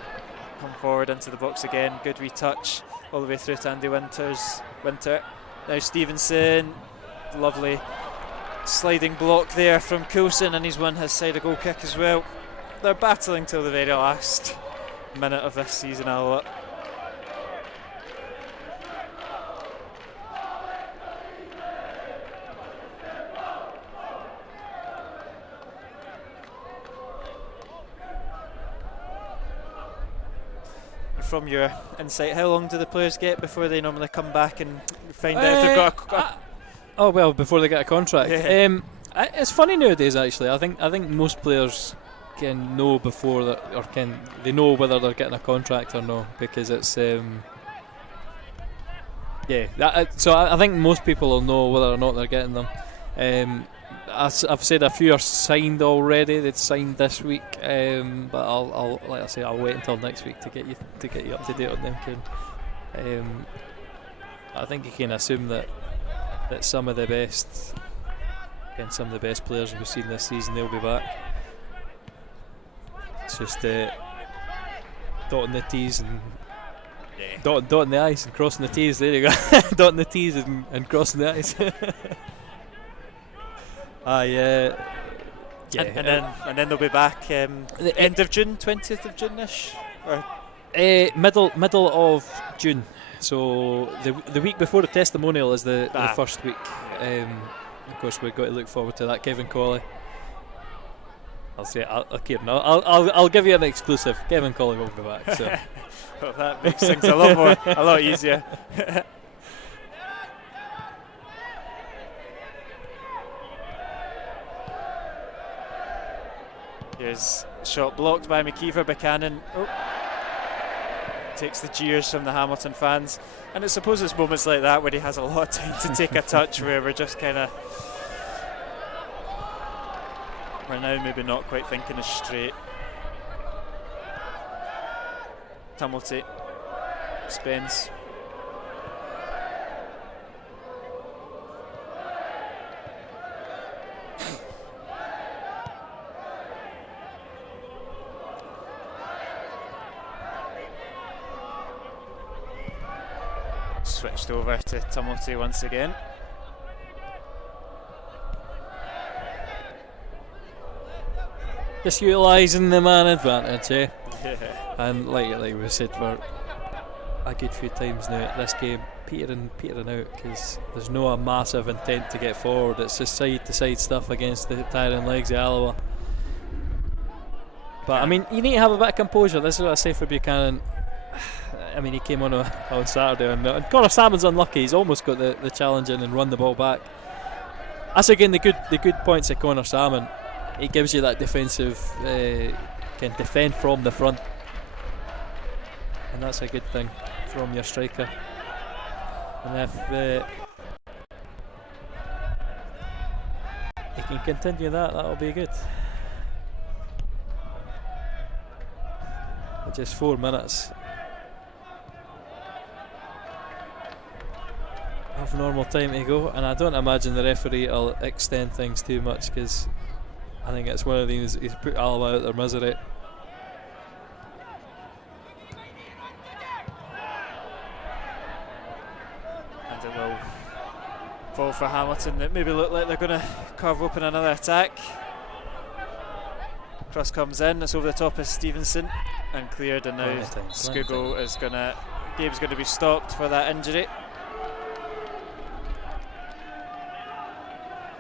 come forward into the box again. Good wee touch all the way through to Andy Winter. Now Stevenson, lovely sliding block there from Coulson, and he's won his side a goal kick as well. They're battling till the very last minute of this season, Alloa. From your insight, how long do the players get before they normally come back and find out if they've got oh well, before they get a contract. Yeah. It's funny nowadays actually. I think most players can know before that, or they know whether they're getting a contract or not, because it's so I think most people will know whether or not they're getting them. I've said a few are signed already. They'd signed this week, but I'll like I say, I'll wait until next week to get you up to date on them, Kieran. I think you can assume that some of the best players we've seen this season, they'll be back. It's just dotting the T's and dotting the I's and crossing the T's. There you go. Dotting the T's and crossing the I's. And then they'll be back the end of June, 20th of June-ish? Or middle of June. So the week before the testimonial is the first week. Of course, we've got to look forward to that. Kevin Colley. I'll give you an exclusive. Kevin Colley will be back. So. Well, that makes things a lot easier. Here's a shot blocked by McKeever. Buchanan takes the jeers from the Hamilton fans, and I suppose it's moments like that where he has a lot of time to take a touch, where we're just we're now maybe not quite thinking as straight. Tumulty, Spence. Switched over to Tumulty once again. Just utilising the man advantage, eh? Yeah. And like we said, we're a good few times now at this game petering out, because there's no a massive intent to get forward. It's just side to side stuff against the tiring legs of Alloa. But I mean, you need to have a bit of composure. This is what I say for Buchanan. I mean, he came on Saturday, and Connor Salmon's unlucky. He's almost got the challenge in and run the ball back. That's again the good points of Connor Salmon. He gives you that defensive, can defend from the front, and that's a good thing from your striker. And if he can continue that'll be good. With just 4 minutes of normal time to go, and I don't imagine the referee will extend things too much, because I think it's one of these, he's put Alloa out their misery. And it will fall for Hamilton. It maybe look like they're going to carve open another attack. Cross comes in, it's over the top of Stevenson and cleared, and now Skugel is game's going to be stopped for that injury.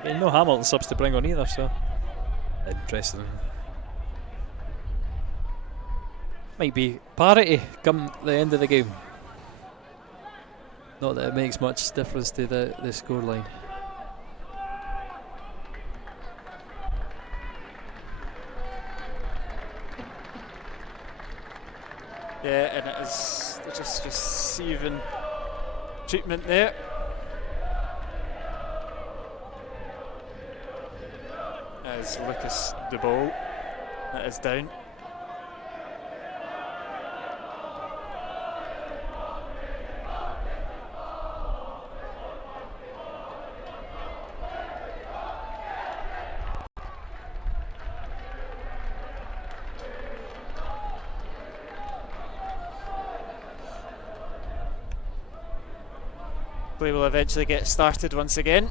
Yeah, no Hamilton subs to bring on either, so interesting. Might be parity come the end of the game. Not that it makes much difference to the scoreline. Yeah, and it is just receiving treatment there. As Lucas the ball, that is down. Play will eventually get started once again.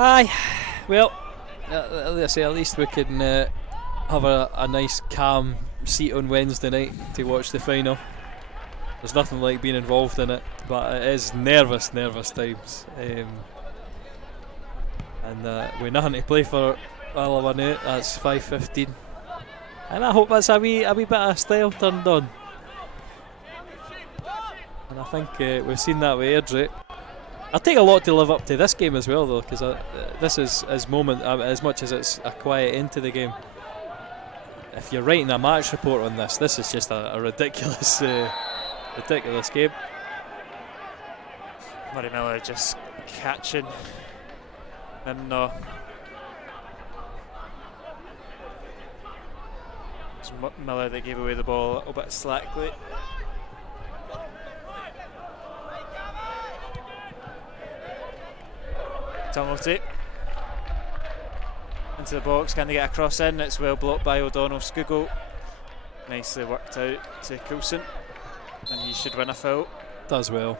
Aye, well, as I say, at least we can have a nice calm seat on Wednesday night to watch the final. There's nothing like being involved in it, but it is nervous times. And we're nothing to play for Alloa now. That's 5:15, and I hope that's a wee bit of style turned on. And I think we've seen that with Airdrie. I'll take a lot to live up to this game as well, though, because this is his moment. As much as it's a quiet end to the game, if you're writing a match report on this is just a ridiculous, ridiculous game. Murray Miller just catching him now. It's Miller that gave away the ball a little bit slackly. Tumulty into the box. Can they get a cross in? It's well blocked by O'Donnell. Skugel nicely worked out to Coulson, and he should win a foul. Does well.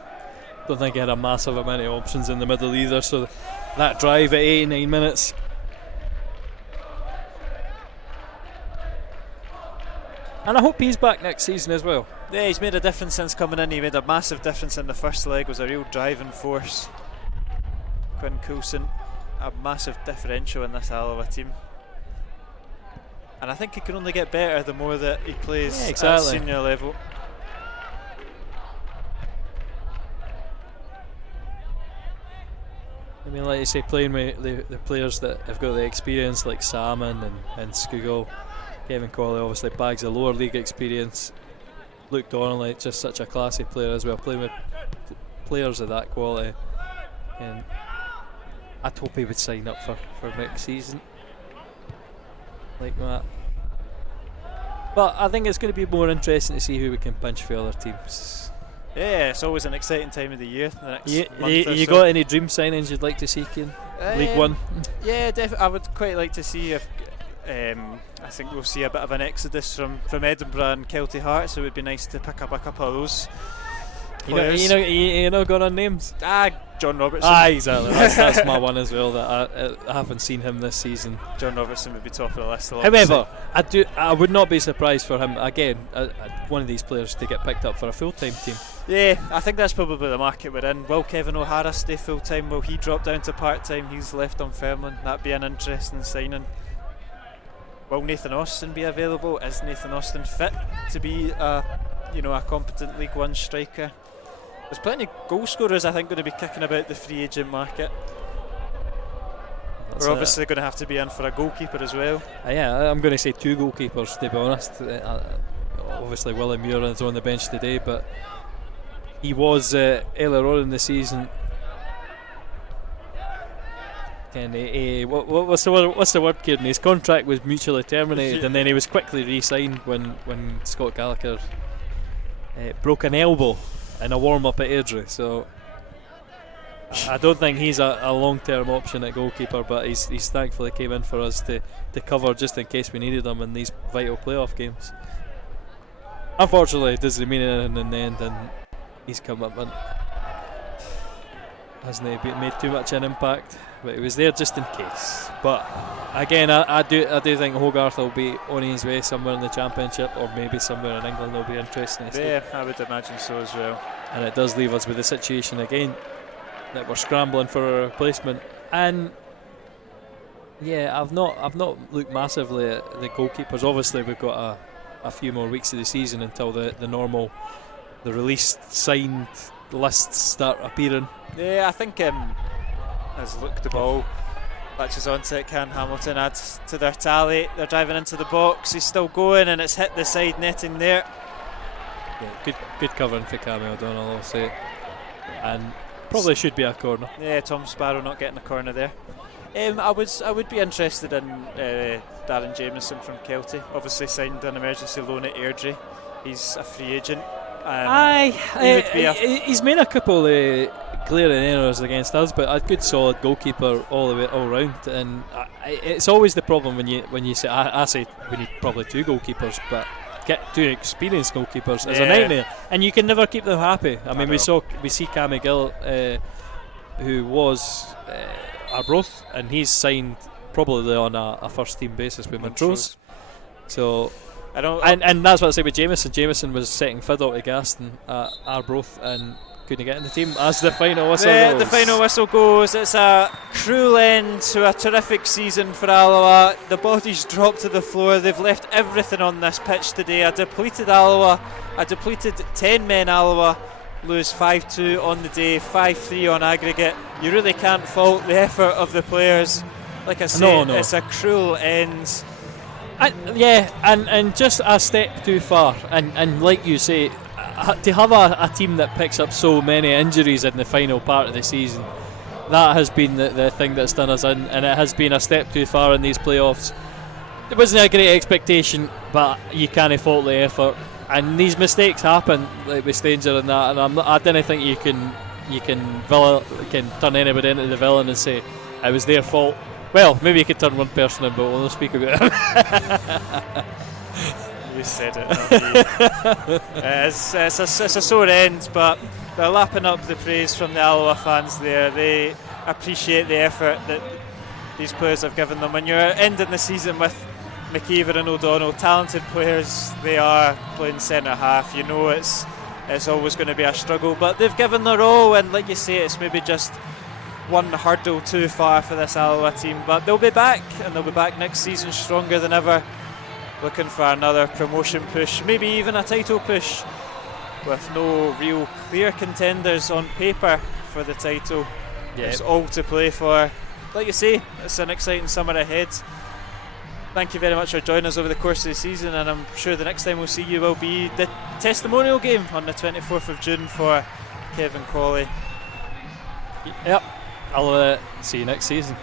Don't think he had a massive amount of options in the middle either, so that drive at 89 minutes. And I hope he's back next season as well. Yeah, he's made a difference since coming in. He made a massive difference in the first leg, was a real driving force. Quinn Coulson, a massive differential in this Alloa team. And I think he can only get better the more that he plays at senior level. I mean, like you say, playing with the players that have got the experience, like Salmon and Skugel, Kevin Colley obviously bags of lower league experience. Luke Donnelly, just such a classy player as well. Playing with players of that quality, and I'd hope he would sign up for next season like that. But I think it's going to be more interesting to see who we can pinch for other teams. Yeah, it's always an exciting time of the year. The next you got any dream signings you'd like to see, Keane? League One? Yeah, definitely. I would quite like to see if I think we'll see a bit of an exodus from Edinburgh and Kelty Hearts. So it would be nice to pick up a couple of those. You know, going on names. John Robertson. Exactly. That's my one as well. That I haven't seen him this season. John Robertson would be top of the list. However, I would not be surprised for him again. One of these players to get picked up for a full-time team. Yeah, I think that's probably the market we're in. Will Kevin O'Hara stay full time? Will he drop down to part time? He's left on Fairland. That'd be an interesting signing. Will Nathan Austin be available? Is Nathan Austin fit to be a competent League One striker? There's plenty of goal scorers I think going to be kicking about the free agent market. We're obviously going to have to be in for a goalkeeper as well. Yeah, I'm going to say 2 goalkeepers to be honest. Obviously Willie Muir is on the bench today, but he was earlier on in the season. And what's the word, Kieran? His contract was mutually terminated, and then he was quickly re-signed when Scott Gallagher broke an elbow in a warm-up at Airdrie. So I don't think he's a long-term option at goalkeeper, but he's thankfully came in for us to cover just in case we needed him in these vital playoff games. Unfortunately, it doesn't mean anything in the end, and his commitment hasn't made too much an impact, but he was there just in case. But again, I do think Hogarth will be on his way somewhere in the Championship, or maybe somewhere in England. Will be interesting to see. Yeah, I would imagine so as well. And it does leave us with the situation again that we're scrambling for a replacement. And yeah, I've not looked massively at the goalkeepers. Obviously, we've got a few more weeks of the season until the released signed lists start appearing. Yeah, I think as Luke the ball latches onto it, Can Hamilton adds to their tally. They're driving into the box, he's still going, and it's hit the side netting there. Yeah, good covering for Cammy O'Donnell, I'll say. And probably should be a corner. Yeah, Tom Sparrow not getting a corner there. I would be interested in Darren Jameson from Kelty. Obviously signed an emergency loan at Airdrie. He's a free agent. He's made a couple of glaring errors against us, but a good solid goalkeeper all round. And it's always the problem when you say I say we need probably 2 goalkeepers, but get 2 experienced goalkeepers is a nightmare, and you can never keep them happy. I mean, we see Cammy Gill, who was Arbroath, and he's signed probably on a first team basis with Montrose. So. And that's what I say with Jameson. Jameson was setting fiddle to Gaston at Arbroath and couldn't get in the team as the final whistle goes. The final whistle goes. It's a cruel end to a terrific season for Alloa. The bodies dropped to the floor. They've left everything on this pitch today. A depleted 10 men Alloa lose 5-2 on the day, 5-3 on aggregate. You really can't fault the effort of the players. Like I say, no. It's a cruel end. And just a step too far, and like you say, to have a team that picks up so many injuries in the final part of the season, that has been the thing that's done us in, and it has been a step too far in these playoffs. It wasn't a great expectation, but you can't fault the effort, and these mistakes happen, like with Stanger and that, and I don't think you can turn anybody into the villain and say it was their fault. Well, maybe you could turn one person in, but we'll not speak about it. You said it, not me. It's a sore end, but they're lapping up the praise from the Alloa fans there. They appreciate the effort that these players have given them. When you're ending the season with McKeever and O'Donnell, talented players, they are playing centre half. You know it's always going to be a struggle, but they've given their all, and like you say, it's maybe just one hurdle too far for this Alloa team, but they'll be back, and they'll be back next season stronger than ever, looking for another promotion push, maybe even a title push, with no real clear contenders on paper for the title. It's all to play for. Like you say, it's an exciting summer ahead. Thank you very much for joining us over the course of the season, and I'm sure the next time we'll see you will be the testimonial game on the 24th of June for Kevin Colley. Yep. I'll see you next season.